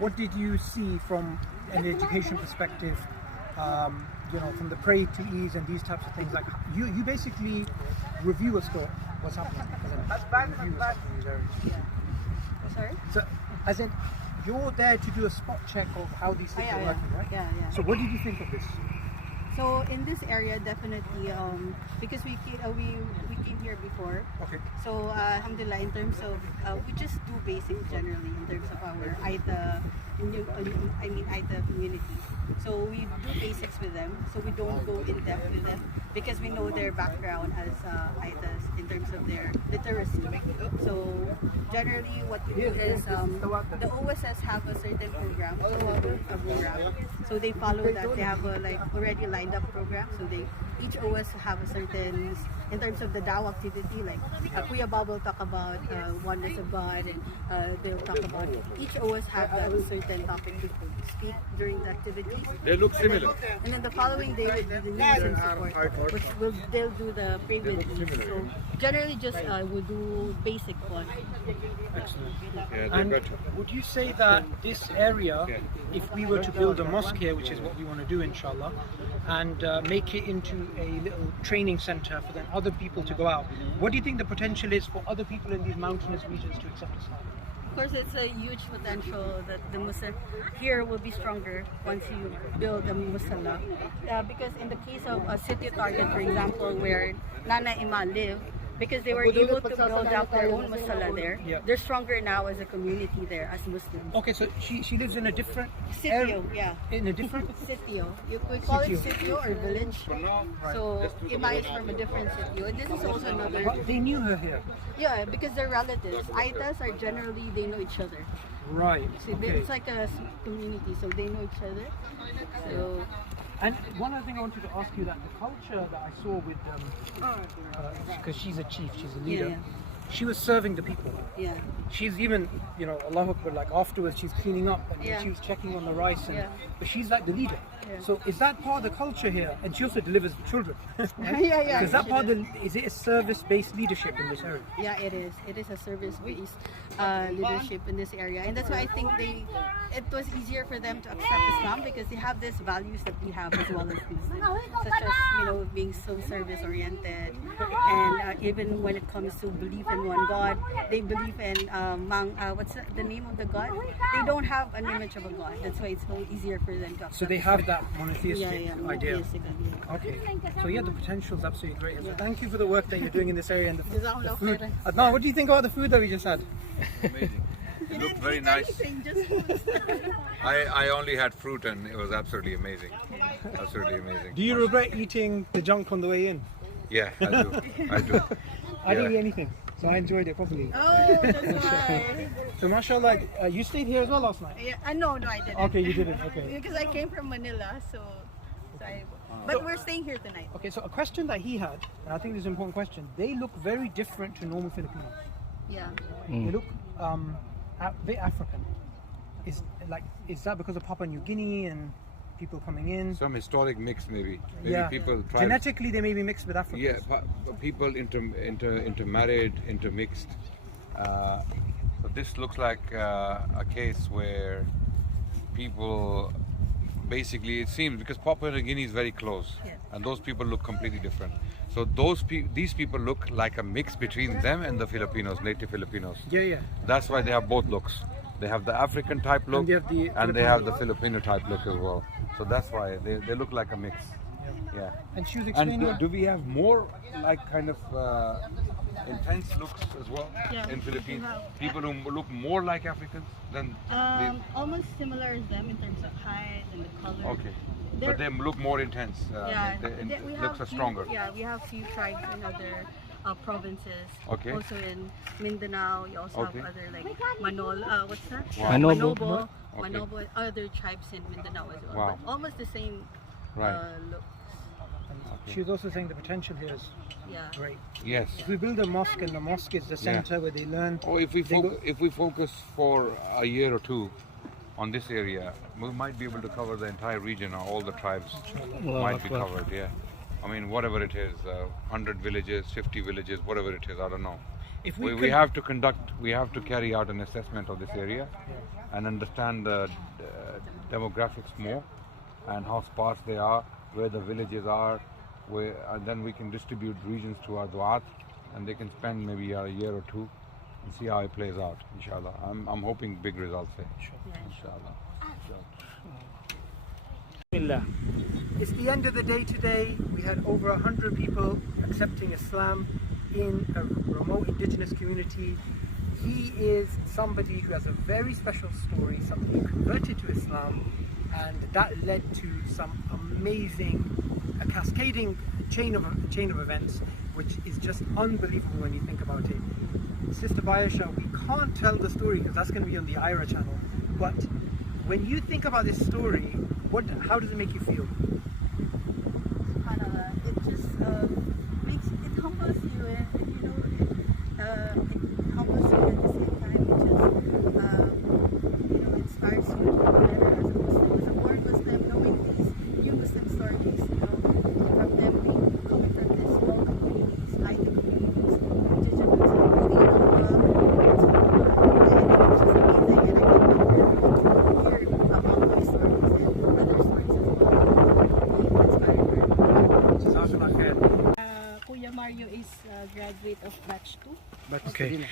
what did you see from an education perspective? From the pray to ease and these types of things. Like you basically review a store, what's happening. Sorry? So, as in, you're there to do a spot check of how these things are working, right? Yeah. So what did you think of this? So in this area, definitely, because we came here before. Okay. So alhamdulillah, in terms of we just do basics generally in terms of our ITA community. So we do basics with them. So we don't go in depth with them because we know their background as ITAs in terms of their literacy. So generally, what we do is the OSS have a certain program, a program. So they follow that. They have a already lined up program. So each OS have a certain, in terms of the dawah activity, like Kuya Bob will talk about oneness of God, and they'll talk about each OS have a certain topic to speak during the activity. They look similar. And then the following day would be the Muslim support, which they'll do the pray with me. So generally just we'll do basic one. Excellent. Yeah, And would you say that this area, if we were to build a mosque here, which is what we want to do inshallah, and make it into a little training center for then other people to go out, what do you think the potential is for other people in these mountainous regions to accept Islam? Of course, it's a huge potential that the Muslim here will be stronger once you build a musalla. Because in the case of a city target, for example, where Nana Ima live, because they were able to build out their own musalla there, they're stronger now as a community there as Muslims. Okay, so she lives in a different Sitio, yeah. In a different Sitio. We call it sitio or village. So Ima is from a different sitio. And this is also another. But they knew her here. Yeah, because they're relatives. Aitas are generally, they know each other. Right. So it's like a community, so they know each other. So And one other thing I wanted to ask you, that the culture that I saw with because she's a chief, she's a leader. She was serving the people. Yeah. She's even, Allah Akbar, like afterwards she's cleaning up and she was checking on the rice, but she's like the leader. So is that part of the culture here? And she also delivers children. Yeah. Is that part of is it a service-based leadership in this area? Yeah, it is. It is a service-based leadership in this area, and that's why I think it was easier for them to accept Islam because they have these values that we have as well as Muslims, such as being so service-oriented, and even when it comes to belief in one God, they believe in what's the name of the God? They don't have an image of a God. That's why it's so easier for them to accept. So they have that monotheistic idea. Monotheistic idea. Okay. So yeah, the potential is absolutely great. So thank you for the work that you're doing in this area and the food. khairan. Adnan, what do you think about the food that we just had? Amazing. It looked very nice. I only had fruit and it was absolutely amazing. Absolutely amazing. Do you regret eating the junk on the way in? Yeah, I do. I do. I didn't eat anything, so I enjoyed it properly. Oh, that's why. So mashallah, you stayed here as well last night? Yeah, no, I didn't. Okay, you didn't. Okay. Because I came from Manila, but we're staying here tonight. Okay, so a question that he had, and I think this is an important question. They look very different to normal Filipinos. Yeah. They look a bit African. Is that because of Papua New Guinea and people coming in? Some historic mix maybe. People genetically they may be mixed with Africans. Yeah, people intermarried, intermixed. So this looks like a case where people basically, it seems, because Papua New Guinea is very close, and those people look completely different. So these people look like a mix between them and the Filipinos, native Filipinos. Yeah. That's why they have both looks. They have the African type look and they have the Filipino type look as well. So that's why they look like a mix. Yeah. And she was explaining. And do we have more like kind of intense looks as well in Philippines? People who look more like Africans than almost similar as them in terms of height and the color. Okay. But they look more intense. Looks stronger. Yeah, we have few tribes in other provinces. Okay. Also in Mindanao, you also have other like what's that? Manobo. Manobo, other tribes in Mindanao as well. Wow. But almost the same looks. She was also saying the potential here is great. Yes. If we build a mosque and the mosque is the center where they learn. Or if we focus for a year or two on this area, we might be able to cover the entire region, or all the tribes might be covered. Yeah. I mean, whatever it is, 100 villages, 50 villages, whatever it is, I don't know. If we have to carry out an assessment of this area and understand the demographics more and how sparse they are, where the villages are, and then we can distribute regions to our du'at, and they can spend maybe a year or two and see how it plays out, inshallah. I'm hoping big results there. Inshallah. It's the end of the day today. We had over 100 people accepting Islam in a remote indigenous community. He is somebody who has a very special story, somebody who converted to Islam, and that led to some amazing, a cascading chain of events, which is just unbelievable when you think about it. Sister Bayasha, we can't tell the story because that's going to be on the IRA channel, but when you think about this story, how does it make you feel? It just it humbles you, and it humbles you at the same time. It just inspires you to be better as a Muslim, as a born Muslim, knowing these new Muslim stories, from them coming from these small communities, high-tech communities, indigenous, and really it's just amazing, and I can't wait to hear about my stories and other stories as well. Inspiring. Kuya Mario is a graduate of batch 2. Okay.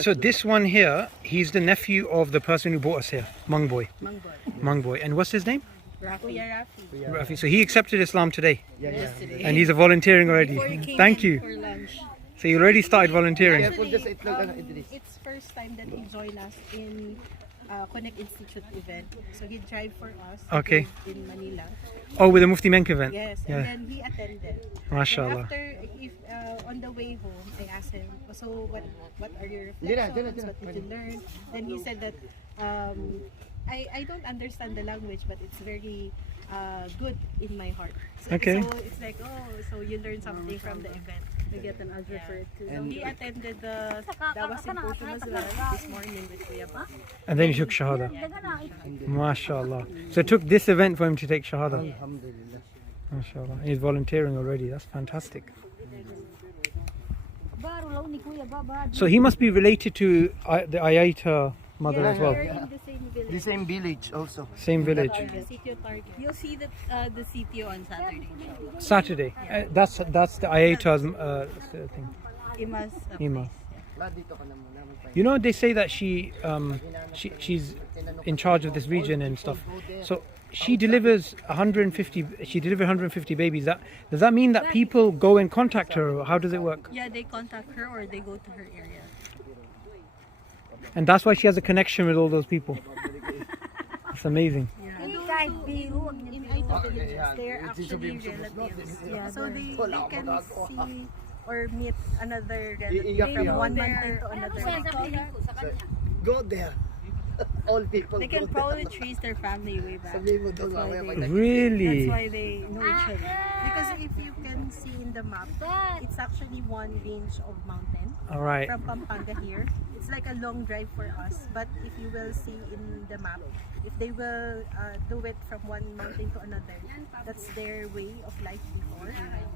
So this one here, he's the nephew of the person who brought us here, Mang Boy. And what's his name? Rafi. So he accepted Islam today. Yesterday. And he's volunteering already. Thank you. For lunch. So you already started volunteering. Actually, it's first time that he joined us in Connect Institute event. So he drive for us in Manila. Oh, with the Mufti Menk event? Yes, and then he attended. MashaAllah. After, on the way home, I asked him, so what are your reflections, what did you learn? Then he said that, I don't understand the language, but it's very good in my heart. Okay. So it's like, oh, so you learn something from the event. We get an ajr for it too. So he attended the Dawah Symposium as well this morning with Kuya Bob. And then he took Shahada. MashaAllah. So it took this event for him to take Shahada. MashaAllah. He's volunteering already. That's fantastic. So he must be related to the Ayata mother as well. They're in the same village. The same village also. Same village. Sitio Target. You'll see the sitio on Saturday. Saturday. That's the Ayata's thing. Ima's Ima. You know, they say that she's in charge of this region and stuff. So she delivers 150. She delivered 150 babies. Does that mean that people go and contact her, or how does it work? Yeah, they contact her or they go to her area. And that's why she has a connection with all those people. It's amazing. In Aito villages, they're actually relatives. Yeah, so they can see or meet another relative from one mountain to another. Go there. All people. They can probably trace their family way back. Really? That's why they know each other. Because if you can see in the map, it's actually one range of mountain. All right. From Pampanga here. It's like a long drive for us. But if you will see in the map, if they will do it from one mountain to another, that's their way of life before.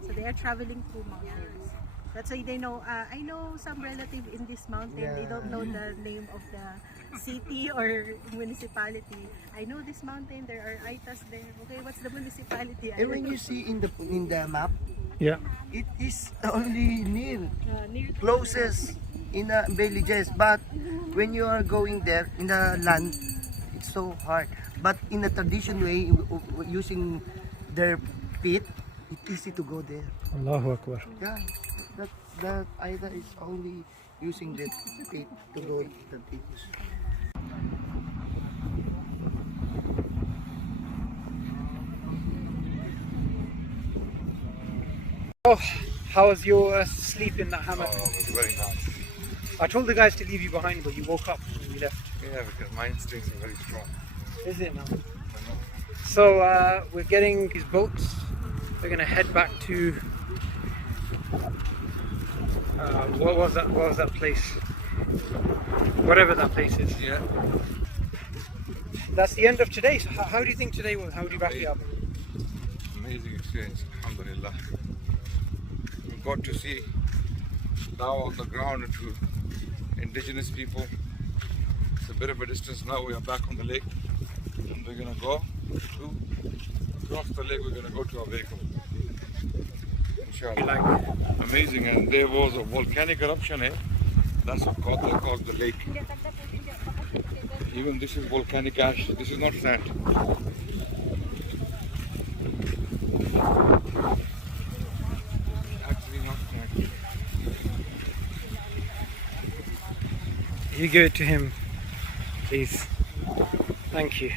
So they are traveling through mountains. That's why they know, I know some relative in this mountain, they don't know the name of the city or municipality. I know this mountain, there are Aitas there. Okay, what's the municipality? And when you see in the map, yeah, it is only near closest in the villages. But when you are going there in the land, it's so hard. But in the traditional way, using their feet, it's easy to go there. Allahu Akbar. Yeah. That Aida is only using the feet to go to the beach. Oh, how was your sleep in that hammock? Oh, it was very nice. I told the guys to leave you behind, but you woke up and you left. Yeah, because my instincts are very strong. Is it now? So we're getting his boats. We're gonna head back to what was that place? Whatever that place is. Yeah. That's the end of today. So how do you think today was? How do you wrap it up? Amazing experience, alhamdulillah. We got to see now on the ground to indigenous people. It's a bit of a distance now. We are back on the lake and we're gonna go to cross the lake. We're gonna go to our vehicle. Inshallah. Amazing, and there was a volcanic eruption here. That's what they called the lake. Even this is volcanic ash. This is not sand. Actually not sand. You give it to him, please. Thank you.